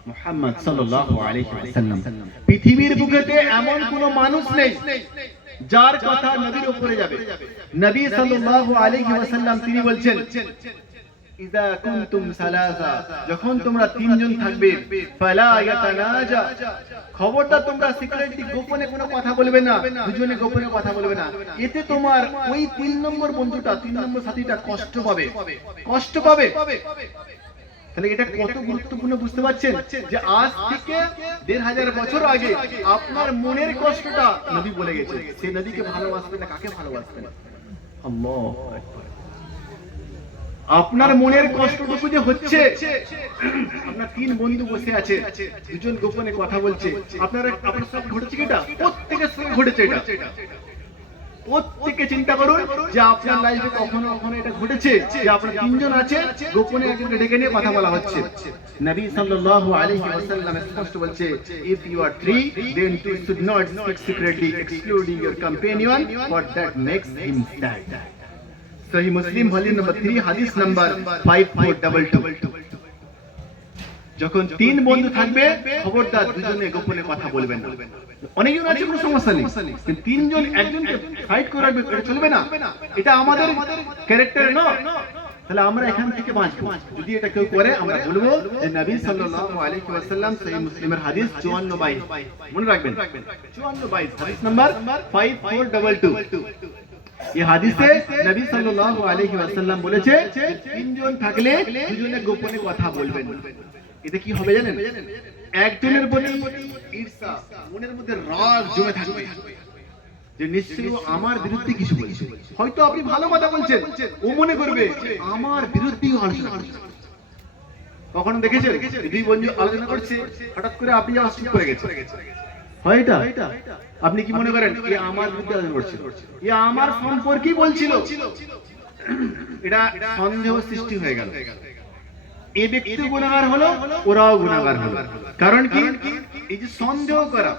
মুহাম্মদ সাল্লাল্লাহু আলাইহি ওয়াসাল্লাম। পৃথিবীর বুকেতে এমন কোন মানুষ নেই যার কথা নবীর উপরে যাবে। নবী সাল্লাল্লাহু আলাইহি ওয়াসাল্লাম তিনি বলছেন, ইযা কুনতুম সালাসা, যখন তোমরা তিনজন থাকবে, ফালা ইয়াতানাজা, খবরদার তোমরা সিক্রেটলি গোপনে কোনো কথা বলবে না, দুজনে গোপনে কথা বলবে না। এতে তোমার ওই 3 নম্বর বন্ধুটা, 3 নম্বর সাথীটা কষ্ট পাবে। তাহলে এটা কত গুরুত্বপূর্ণ বুঝতে পারছেন যে আজ থেকে ১৫০০ বছর আগে আপনার মনের কষ্টটা নবী বলে গেছে। সে নবীকে ভালোবাসবেন না কাকে ভালোবাসবেন? আল্লাহু আকবার। আপনার মনের কষ্টটুকু যে হচ্ছে, আপনার ৩ বন্ধু বসে আছে, দুজন গোপনে কথা বলছে, আপনার সব ঘটেছে কি? এটা প্রত্যেকের সঙ্গে ঘটেছে। এটা প্রত্যেকে চিন্তা করুন যে আপনার লাইফে কখনো কখনো এটা ঘটেছে যে আপনার ৩ জন আছে, গোপনে একজনকে ডেকে নিয়ে কথা বলা হচ্ছে। নবী সাল্লাল্লাহু আলাইহি ওয়াসাল্লাম স্পষ্ট বলছে, if you are 3 then you should not speak secretly excluding your companion for that makes him sad. Sahih Muslim volume নম্বর 3 হাদিস নাম্বার 5422। যখন 3 বন্ধু থাকবে খবরদার দুজনে গোপনে কথা বলবেন না। অনেকজন আছে কোনো সমস্যা নেই, কিন্তু 3 জন একজনকে ফাইট করার এটা চলবে না, এটা আমাদের ক্যারেক্টার নয়। তাহলে আমরা এখান থেকে বাঁচবো। যদি এটা কেউ করে আমরা বলবো যে নবী সাল্লাল্লাহু আলাইহি ওয়াসাল্লাম সহিহ মুসলিমের হাদিস 5422 মনে রাখবেন, 5422 হাদিস নাম্বার 5422। এই হাদিসে নবী সাল্লাল্লাহু আলাইহি ওয়াসাল্লাম বলেছে 3 জন থাকলে দুজনে গোপনে কথা বলবেন। এতে কি হবে জানেন? একজনের প্রতি ঈর্ষা, মনের মধ্যে রাগ জমে থাকবে যে নিশ্চয়ই আমার বিরুদ্ধে কিছু বলছে। হয়তো আপনি ভালো কথা বলছেন, ও মনে করবে আমার বিরুদ্ধেই আলোচনা করছে। কখনো দেখেছেন 2 বন্ধু আলোচনা করছে, হঠাৎ করে আপনি চুপ করে গেছেন? হয় এটা? আপনি কি মনে করেন এ আমার বিরুদ্ধে আলোচনা করছে, এ আমার সম্পর্কেই বলছিল? এটা সন্দেহ সৃষ্টি হয়ে গেল। এই ব্যক্তি গুনাহগার হলো, ওরাও গুনাহগার হলো। কারণ কি? এই যে সন্দেহ করা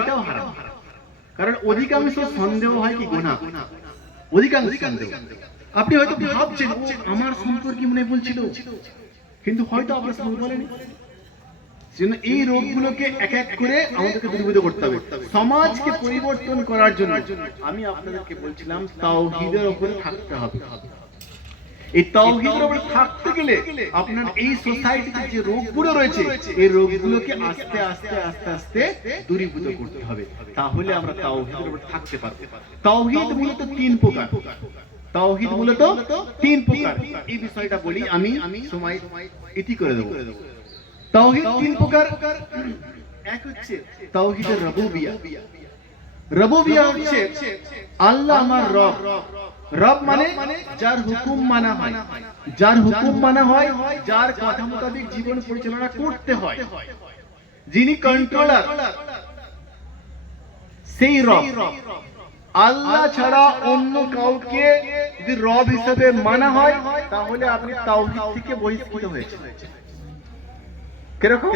এটাও হারাম। কারণ অধিকাংশ সন্দেহ হয় কি গুনাহ, অধিকাংশ সন্দেহ। আপনি হয়তো ভাবছেন ও আমার সম্পর্কে মনে বলছিল, কিন্তু হয়তো আপনার সঙ্গে বলেনি। এই রোগগুলোকে এক এক করে আমাদেরকে দূরীভূত করতে হবে। সমাজকে পরিবর্তন করার জন্য আমি আপনাদেরকে বলছিলাম তাওহীদের উপরে থাকতে হবে। এই তাওহীদের উপরে থাকতে গেলে আপনার এই সোসাইটিতে যে রোগগুলো রয়েছে এই রোগগুলোকে আস্তে আস্তে আস্তে আস্তে দূরীভূত করতে হবে। তাহলে আমরা তাওহীদের উপরে থাকতে পারবো। তাওহীদ মূলত 3 প্রকার। তাওহীদ মূলত 3 প্রকার। এই বিষয়টা বলি, আমি সময় ইতি করে দেব। তাওহীদ 3 প্রকার। এক হচ্ছে তাওহীদের রুবুবিয়া। রুবুবিয়া হচ্ছে আল্লাহ আমার রব। রব মানে যার হুকুম মানা হয়, যার হুকুম মানা হয়, যার কথা মোতাবেক জীবন পরিচালনা করতে হয়, যিনি কন্ট্রোলার, সেই রব। আল্লাহ ছাড়া অন্য কাউকে যদি রব হিসেবে মানা হয় তাহলে আপনি তাওহীদ থেকে বহিষ্কৃত হয়েছেন। কিরকম?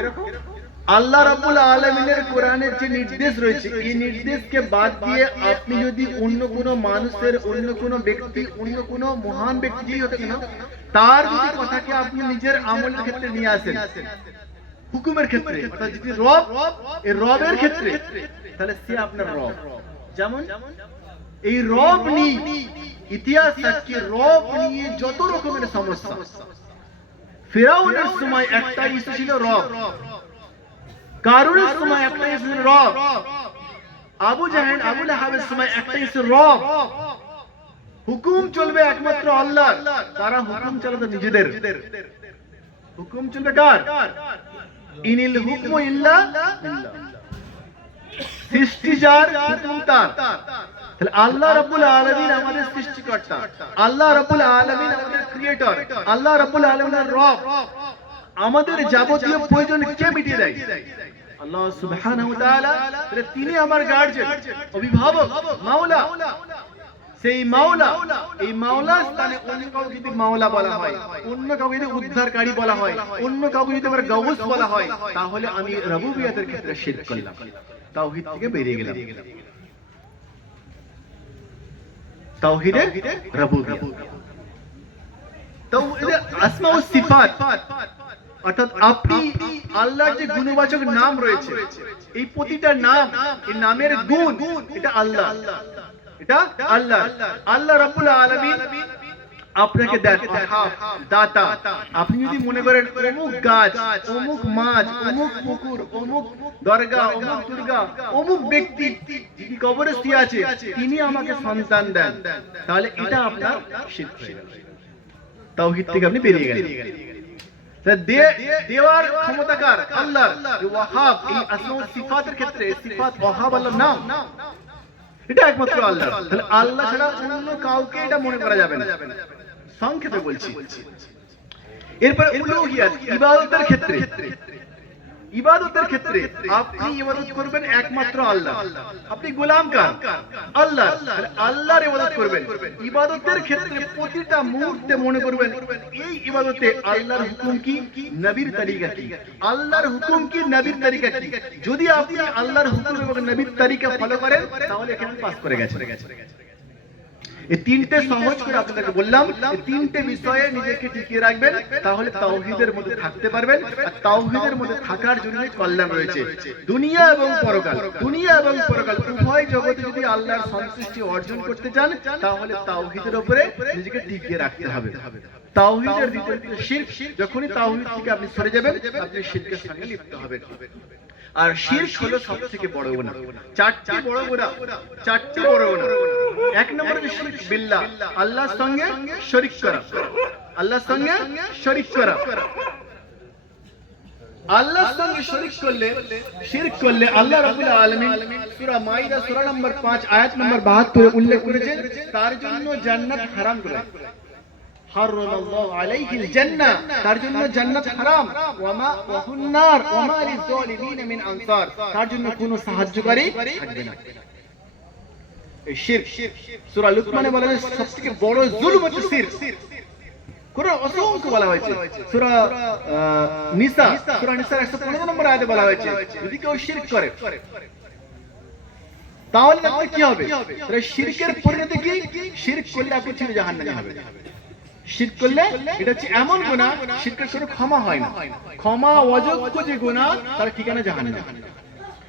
আল্লাহ রাব্বুল আলামিনের কোরআনের যে নির্দেশ রয়েছে এই নির্দেশকে বাদ দিয়ে আপনি যদি অন্য কোনো মানুষের, অন্য কোনো ব্যক্তি, অন্য কোনো মহান ব্যক্তি হতে কেন তার যদি কথাকে আপনি নিজের আমলের ক্ষেত্রে নিয়ে আসেন, হুকুমের ক্ষেত্রে, অর্থাৎ যদি রব এই রবের ক্ষেত্রে, তাহলে সে আপনার রব। যেমন এই রব নিয়ে ইতিহাস সাক্ষী, রব নিয়ে যত রকমের সমস্যা। ফিরাউনের সময় একটা ইস্যু ছিল রব, কারুনের সময় একটা ইস্যু ছিল রব, আবু জাহেল, আবু লাহাবের সময় একটা ইস্যু রব। হুকুম চলবে একমাত্র আল্লাহ, তারা হুকুম চালাতে নিজেদের। হুকুম চলবে কার? ইনিল হুকমু ইল্লা লিল্লাহ। সৃষ্টি যার, হুকুম তার। তাহলে আল্লাহ রাব্বুল আলামিন আমাদের সৃষ্টিকর্তা, আল্লাহ রাব্বুল আলামিন আমাদের ক্রিয়েটর, আল্লাহ রাব্বুল আলামিন রব। আমাদের যাবতীয় প্রয়োজন কে মিটিয়ে দেয়? আল্লাহ সুবহানাহু ওয়া তাআলা। তাহলে তিনি আমার গার্জিয়ান, অভিভাবক, মাওলা। সেই মাওলা, এই মাওলার স্থানে অন্য কাউকে যদি মাওলা বলা হয়, অন্য কাউকে যদি উদ্ধারকারী বলা হয়, অন্য কাউকে যদি আমার গাউস বলা হয়, তাহলে আমি রুবুবিয়তের ক্ষেত্রে শিরক করলাম, তাওহীদ থেকে বেরিয়ে গেলাম। তাওহীদে রুবুবিয়ত। তাওহীদে আসমা ও সিফাত, অর্থাৎ আপনি আল্লাহর যে গুণবাচক নাম রয়েছে এই প্রতিটা নাম, এই নামের গুণ, এটা আল্লাহ, এটা আল্লাহ। আল্লাহ রাব্বুল আলামিন আপনাকে দেন দাতা। আপনি যদি মনে করেন অমুক গাছ, অমুক মাছ, অমুক পুকুর, অমুক দরগা, অমুক দুর্গা, অমুক ব্যক্তি যিনি কবরে শুয়ে আছে তিনি আমাকে সন্তান দেন, তাহলে এটা আপনার শিরক হয়ে গেল। তাওহীদ থেকে আপনি বেরিয়ে গেলেন। দেওয়ার ক্ষমতাকার আল্লাহ, ওয়াহাব, এই আসমা ও সিফাতের ক্ষেত্রে সিফাত ওয়াহাব আল্লাহর নাম, এটা একমাত্র আল্লাহ। তাহলে আল্লাহ ছাড়া অন্য কাউকে এটা মনে করা যাবে না, সংক্ষেপে বলছি। এরপর উলুহিয়াত, ইবাদতের ক্ষেত্রে, ইবাদতের ক্ষেত্রে আপনি ইবাদত করবেন একমাত্র আল্লাহ, আপনি গোলাম কার? আল্লাহ, আল্লাহর ইবাদত করবেন। ইবাদতের ক্ষেত্রে প্রতিটা মুহূর্তে মনে করবেন এই ইবাদতে আল্লাহর হুকুম কি, নবীর তরিকা কি, আল্লাহর হুকুম কি, নবীর তরিকা কি। যদি আপনি আল্লাহর হুকুম এবং নবীর তরিকা ফলো করেন তাহলে এখানে পাস করে গেছেন। এই তিনটে সহজ করে আপনাদেরকে বললাম, এই তিনটে বিষয়ে নিজেকে টিকিয়ে রাখবেন, তাহলে তাওহীদের মধ্যে থাকতে পারবেন। আর তাওহীদের মধ্যে থাকার জন্য কল্যাণ রয়েছে, দুনিয়া এবং পরকাল। দুনিয়া এবং পরকাল উভয় জগতে যদি আল্লাহর সন্তুষ্টি অর্জন করতে চান তাহলে তাওহীদের উপরে নিজেকে টিকিয়ে রাখতে হবে। তাওহীদের বিপরীতে শিরক, যখনই তাওহীদ থেকে আপনি সরে যাবেন আপনি শিরকের সঙ্গে লিপ্ত হবেন। আর শিরক হলো সবথেকে বড় গুনাহ। চারটি বড় গুনাহ, চারটি বড় গুনাহ। এক নম্বরে শিরক বিল্লাহ, আল্লাহর সঙ্গে শরীক করা, আল্লাহর সঙ্গে শরীক করা। আল্লাহর সঙ্গে শরীক করলে, শিরক করলে আল্লাহ রাব্বুল আলামিন সূরা মাইদা সূরা নম্বর 5 আয়াত নম্বর 72 উল্লেখ করেছেন তার জন্য জান্নাত হারাম করে। হারামাল্লাহু আলাইহিল জান্নাহ, তার জন্য জান্নাত হারাম। ওয়ামা ওয়াহুন্নার ওয়ামা লিযালিমিন মিন আনসার, তার জন্য কোনো সাহায্যকারী থাকবে না। এই শিরক, সূরা লুকমানে বলা হয়েছে সবথেকে বড় জুলুম হচ্ছে শিরক। কোরআন অসংখ্য বলা হয়েছে। সূরা নিসা, সূরা নিসার 115 নম্বর আয়াতে বলা হয়েছে যদি কেউ শিরক করে তাহলে তার কি হবে? তাহলে শিরকের পরিণতি কি? শিরক করলে আপনি ছিঁড়ে জাহান্নামে যাবেন। শিরক করলে এটা হচ্ছে এমন গুনাহ, শিরকের কোনো ক্ষমা হয় না, ক্ষমা অযোগ্য যে গুনাহ তার ঠিকানা জাহান্নাম।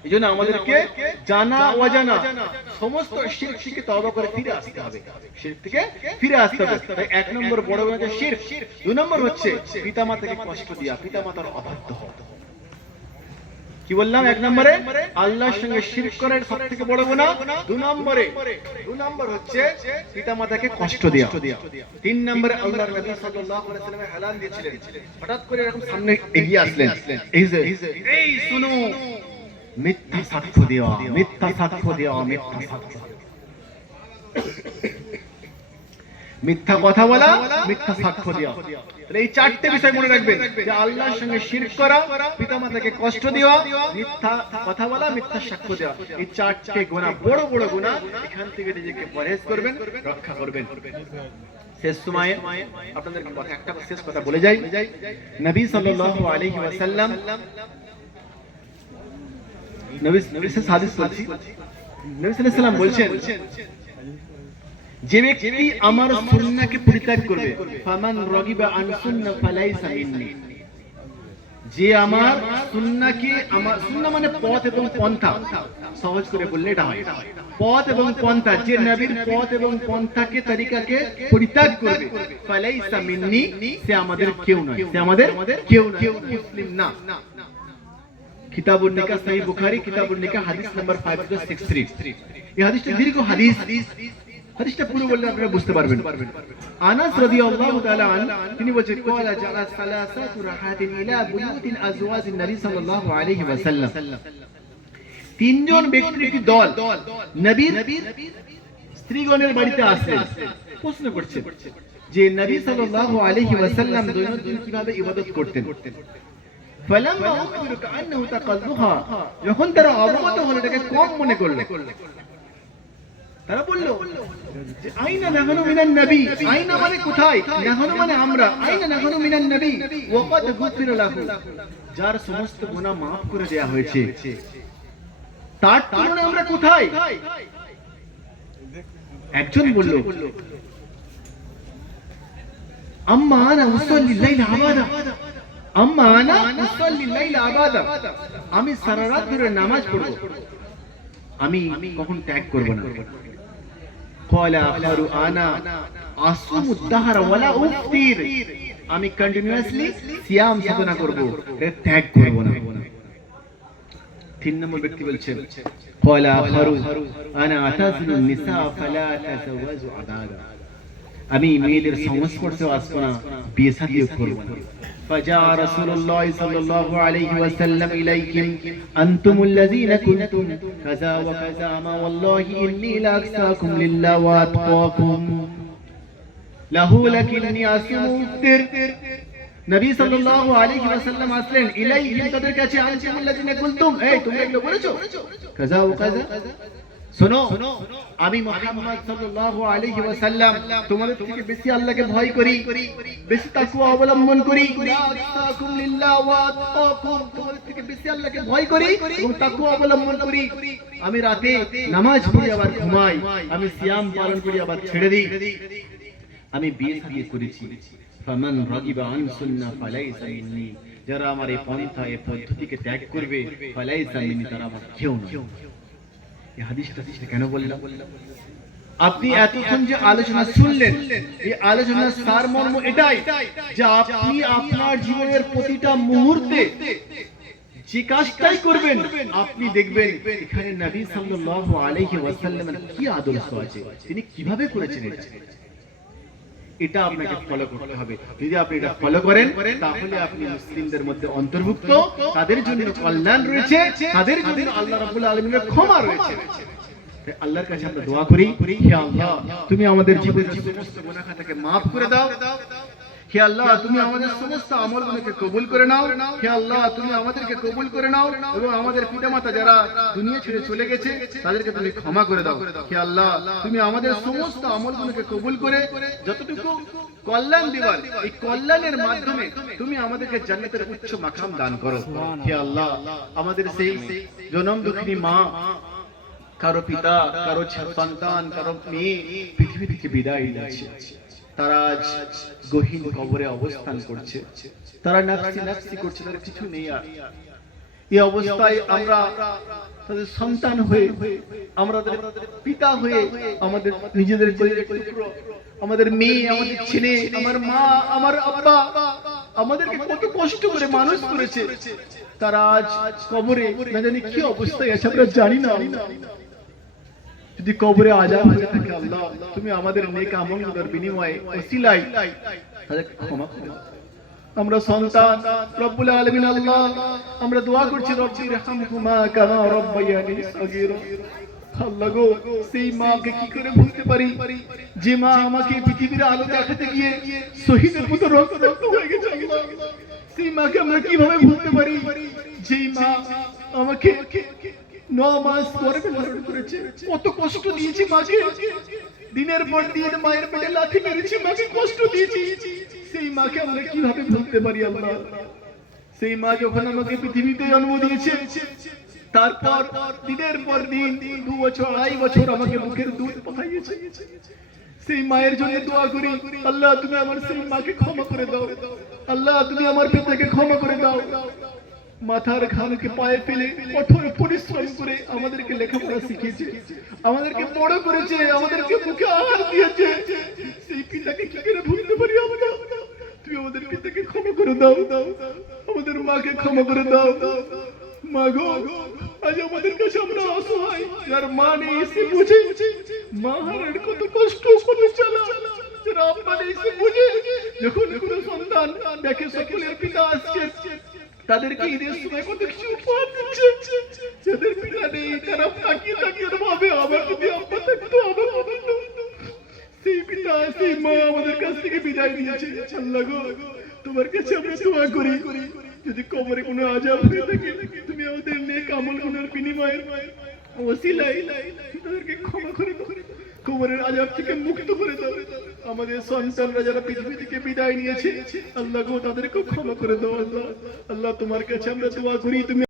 এইজন্য আমাদেরকে জানা অজানা সমস্ত শিরক থেকে তওবা করে ফিরে আসতে হবে, শিরক থেকে ফিরে আসতে হবে। তাই এক নম্বর বড় গুনাহ হচ্ছে শিরক। দুই নম্বর হচ্ছে পিতামাতাকে কষ্ট দেওয়া, পিতামাতার অবাধ্য হওয়া। কি বললাম? এক নম্বরে আল্লাহর সঙ্গে শিরক করা সবথেকে বড় গুনাহ। দুই নম্বর হচ্ছে পিতামাতাকে কষ্ট দেওয়া। তিন নম্বরে আল্লাহর নবী সাল্লাল্লাহু আলাইহি ওয়াসাল্লাম এলান দিয়েছিলেন, হঠাৎ করে এরকম সামনে এগিয়ে আসলেন, এই শুনো, মিথ্যা সাক্ষ্য দেওয়া, মিথ্যা সাক্ষ্য দেওয়া, মিথ্যা সাক্ষ্য, মিথ্যা কথা বলা, মিথ্যা সাক্ষ্য দেওয়া। তাহলে এই চারটি বিষয় মনে রাখবেন যে আল্লাহর সঙ্গে শিরক করা, পিতামাতাকে কষ্ট দেওয়া, মিথ্যা কথা বলা, মিথ্যা সাক্ষ্য দেওয়া, এই চারটি গুনাহ বড় বড় গুনাহ। এখান থেকে নিজেকে পরহেজ করবেন, রক্ষা করবেন। শেষ সময়ে আপনাদেরকে একটা শেষ কথা বলে যাই। নবী সাল্লাল্লাহু আলাইহি ওয়াসাল্লাম, নবী হাদিস বলছি, নবী সাল্লাল্লাহু আলাইহি ওয়াসাল্লাম বলছেন যে ব্যক্তি আমার সুন্নাহকে পরিত্যাগ করবে, ফামান রাগিবা আন সুন্নাহ ফালাইসা মিন্নি, যে আমার সুন্নাহকে, আমার সুন্নাহ মানে পথ এবং পন্থা, সহজ করে বললে এটা হয় পথ এবং পন্থা, যে নবীর পথ এবং পন্থাকে তরিকাকে পরিত্যাগ করবে, ফালাইসা মিন্নি, সে আমাদের কেউ নয়, সে আমাদের কেউ নয়, মুসলিম না। কিতাবুন নিকাহ, সহিহ বুখারী কিতাবুন নিকাহ হাদিস নাম্বার 563। এই হাদিসটা দীর্ঘ হাদিস, হাদিসটা পুরো বললে আপনারা বুঝতে পারবেন। আনাস রাদিয়াল্লাহু তাআলা আনহু তিনি বলেন, ক্বালা জালাস সালাসাতু রাহাতিন ইলা বুয়ুতিল আজওয়াজিন নবী সাল্লাল্লাহু আলাইহি ওয়াসাল্লাম, তিনজন ব্যক্তির একটি দল নবীর স্ত্রীগণের বাড়িতে আসলেন, প্রশ্ন করছেন যে নবী সাল্লাল্লাহু আলাইহি ওয়াসাল্লাম দৈনন্দিন কিভাবে ইবাদত করতেন। ফালাম্মা উখবিরু কান্নাহু তাকাল্লুহা, যখন তারা অবগত হলো এটাকে কম মনে করলো, তারা বলল যে আইনা নাহনু মিনান নবী, আইনা মানে কোথায়, নাহনু মানে আমরা, আইনা নাহনু মিনান নবী ওয়াকাদ গুফিরা লাহু, যার সমস্ত গুনাহ maaf করে দেয়া হয়েছে, তার তুলনায় আমরা কোথায়? একজন বলল আম্মা আনা উসাল্লি লাইলা আবাদা, আম্মা আনা উসাল্লি লাইলা আবাদা, আমি সারা রাত ধরে নামাজ পড়ব, আমি কখন ত্যাগ করব না। ক্বালা আখারু আনা আসুমু দাহরা ওয়ালা উফতির, আমি কন্টিনিউয়াসলি সিয়াম সাধনা করব, ত্যাগ করব না। তিন নম্বর ব্যক্তি বলছেন ক্বালা আখারু আনা আতাজিলুন নিসা ফালা তাজাওয়াজু আদাদা, আমি মেয়েদের সংস্পর্শে আসবো না, বিয়ে শাদিও করব না। فجاء رسول الله صلى الله عليه وسلم إليكم أنتم الذين كنتم كذا وكذا ما والله إني لأخشاكم لله وأتقاكم له لكني أسمع নবী সাল্লাল্লাহু আলাইহি ওয়াসাল্লাম আসলেন ইলাইহিম, তাদের কাছে, আনতুমুল্লাযিনা কুলতুম, এই তোমরা এগুলো বলেছো কাযা ও কাযা, শোনো আমি মুহাম্মদ সাল্লাল্লাহু আলাইহি ওয়াসাল্লাম তোমাদের থেকে বেশি আল্লাহকে ভয় করি, বেশি তাকওয়া অবলম্বন করি, আতাকুম লিল্লাহ ওয়া আতাকুম, তোমাদের থেকে বেশি আল্লাহকে ভয় করি এবং তাকওয়া অবলম্বন করি। আমি রাতে নামাজ পড়ি আবার ঘুমাই, আমি সিয়াম পালন করি আবার ছেড়ে দিই, আমি বিয়ে শাদী করেছি। ফামান রাগিবা আন সুন্নাহ ফালাইসা মিন্নি, যারা আমার এই পন্থা এই পদ্ধতিকে ত্যাগ করবে, ফালাইসা মিন্নি, তারা আমার কেউ নয়। এই হাদিসটা কেন বললাম? আপনি এতক্ষণ যে আলোচনা শুনলেন, এই আলোচনার সারমর্ম এটাই যে আপনি আপনার জীবনের প্রতিটা মুহূর্তে যে কাজটাই করবেন, আপনি দেখবেন এখানে নবী সাল্লাল্লাহু আলাইহি ওয়াসাল্লামের কি আদর্শ আছে, তিনি কিভাবে করেছেন, এটা আপনাকে ফলো করতে হবে। যদি আপনি এটা ফলো করেন তাহলে আপনি মুসলিমদের মধ্যে অন্তর্ভুক্ত, তাদের জন্য কল্যাণ রয়েছে, তাদের জন্য আল্লাহ রাব্বুল আলামিনের ক্ষমা রয়েছে। আল্লাহর কাছে আমরা দোয়া করি, হে আল্লাহ তুমি আমাদের জীবনের সমস্ত গুনাহ খাতাকে maaf করে দাও, হে আল্লাহ তুমি আমাদের সমস্ত আমলগুলোকে কবুল করে নাও, হে আল্লাহ তুমি আমাদেরকে কবুল করে নাও এবং আমাদের পিতামাতা যারা দুনিয়া ছেড়ে চলে গেছে তাদেরকে তুমি ক্ষমা করে দাও, হে আল্লাহ তুমি আমাদের সমস্ত আমলগুলোকে কবুল করে যতটুকু কল্যাণ দিবার, এই কল্যাণের মাধ্যমে তুমি আমাদেরকে জান্নাতের উচ্চ মাকাম দান করো। হে আল্লাহ আমাদের সেই জনম দুঃখিনী মা, কারো পিতা, কারো সন্তান, কারো মেয়ে পৃথিবী থেকে বিদায় নিচ্ছে, তারা আজ গহীন কবরে অবস্থান করছে, তারা নাফসি নাফসি করছে, তার কিছু নেই আর। এই অবস্থায় আমরা তাদের সন্তান হয়ে, আমরা তাদের পিতা হয়ে, আমাদের নিজেদের টুকরো, আমাদের মেয়ে, আমাদের ছেলে, আমার মা, আমার আব্বা আমাদেরকে কত কষ্ট করে মানুষ করেছে, তারা আজ কবরে না জানি কি অবস্থায় আছে, আমরা জানি না। যদি কবরে আযাব হয়ে থাকে আল্লাহ তুমি আমাদের নেক আমলগুলোর বিনিময়ে ওসিলায় তাদেরকে ক্ষমা করো। আমরা সন্তান রব্বুল আলামিন আল্লাহ আমরা দোয়া করছি, রব্বি রহমহুমা কামা রাব্বায়ানি সগীরা। আল্লাহ গো সেই মাকে কি করে ভুলতে পারি, যে মা আমাকে পৃথিবীর আলো দেখাতে গিয়ে শহীদের মতো রক্ত হয়ে গেছে। আল্লাহ সেই মাকে আমরা কিভাবে ভুলতে পারি, যেই মা আমাকে 9 মাস গর্ভে ধারণ করেছে, কত কষ্ট দিয়েছি মাকে, দিনের পর দিন মায়ের পেটে লাথি মেরেছি, মাকে কষ্ট দিয়েছি, সেই মাকে আমরা কিভাবে ভুলতে পারি আল্লাহ? সেই মা যখন আমাকে পৃথিবীতে জন্ম দিয়েছে, তারপর দিনের পর দিন 2 বছর 2.5 বছর আমাকে মুখের দুধ খাইয়েছে, সেই মায়ের জন্য দোয়া করি, আল্লাহ তুমি আমার সেই মাকে ক্ষমা করে দাও, আল্লাহ তুমি আমার পিতাকে ক্ষমা করে দাও। মাথার ঘামকে পায়ে ফেলে কঠোর পরিশ্রম করে আমাদেরকে লেখাপড়া শিখিয়েছে, আমাদেরকে বড় করেছে, আমাদেরকে মুখে আহার দিয়েছে, সেই পিতাকে কি করে ভুলতে পারি আমরা? তুমি আমাদের পিতাকে ক্ষমা করে দাও, আমাদের মাকে ক্ষমা করে দাও। মা গো আজ আমাদের কাছে আমরা অসহায়, যার মা নেই সে বুঝে, মা হারার কত কষ্ট, কত জ্বালা যারা আপনারা এসে বুঝে। যখন কোনো সন্তান দেখে সকলের পিতা আসছে, তাদেরকে ঈদের সময় কত কিছু উপহার দিচ্ছে, যাদের পিতা নেই তারা তাকিয়ে তাকিয়ে ভাবে আবার যদি আব্বা থাকতো, আবার সেই পিতা সেই মা আমাদের কাছ থেকে বিদায় নিয়েছে। আল্লাহ গো তোমার কাছে আমরা দোয়া করি, যদি কবরে কোনো আযাব হয়ে থাকে তুমি আমাদের নেক আমলগুলোর বিনিময়ে ওসিলায় তাদেরকে ক্ষমা করে দাও, কবরের আযাব থেকে মুক্ত করে দাও। আমাদের সন্তানরা যারা পৃথিবী থেকে বিদায় নিয়েছে আল্লাহ গো তাদেরকে ক্ষমা করে দাও। আল্লাহ আল্লাহ তোমার কাছে আমরা দোয়া করি, তুমি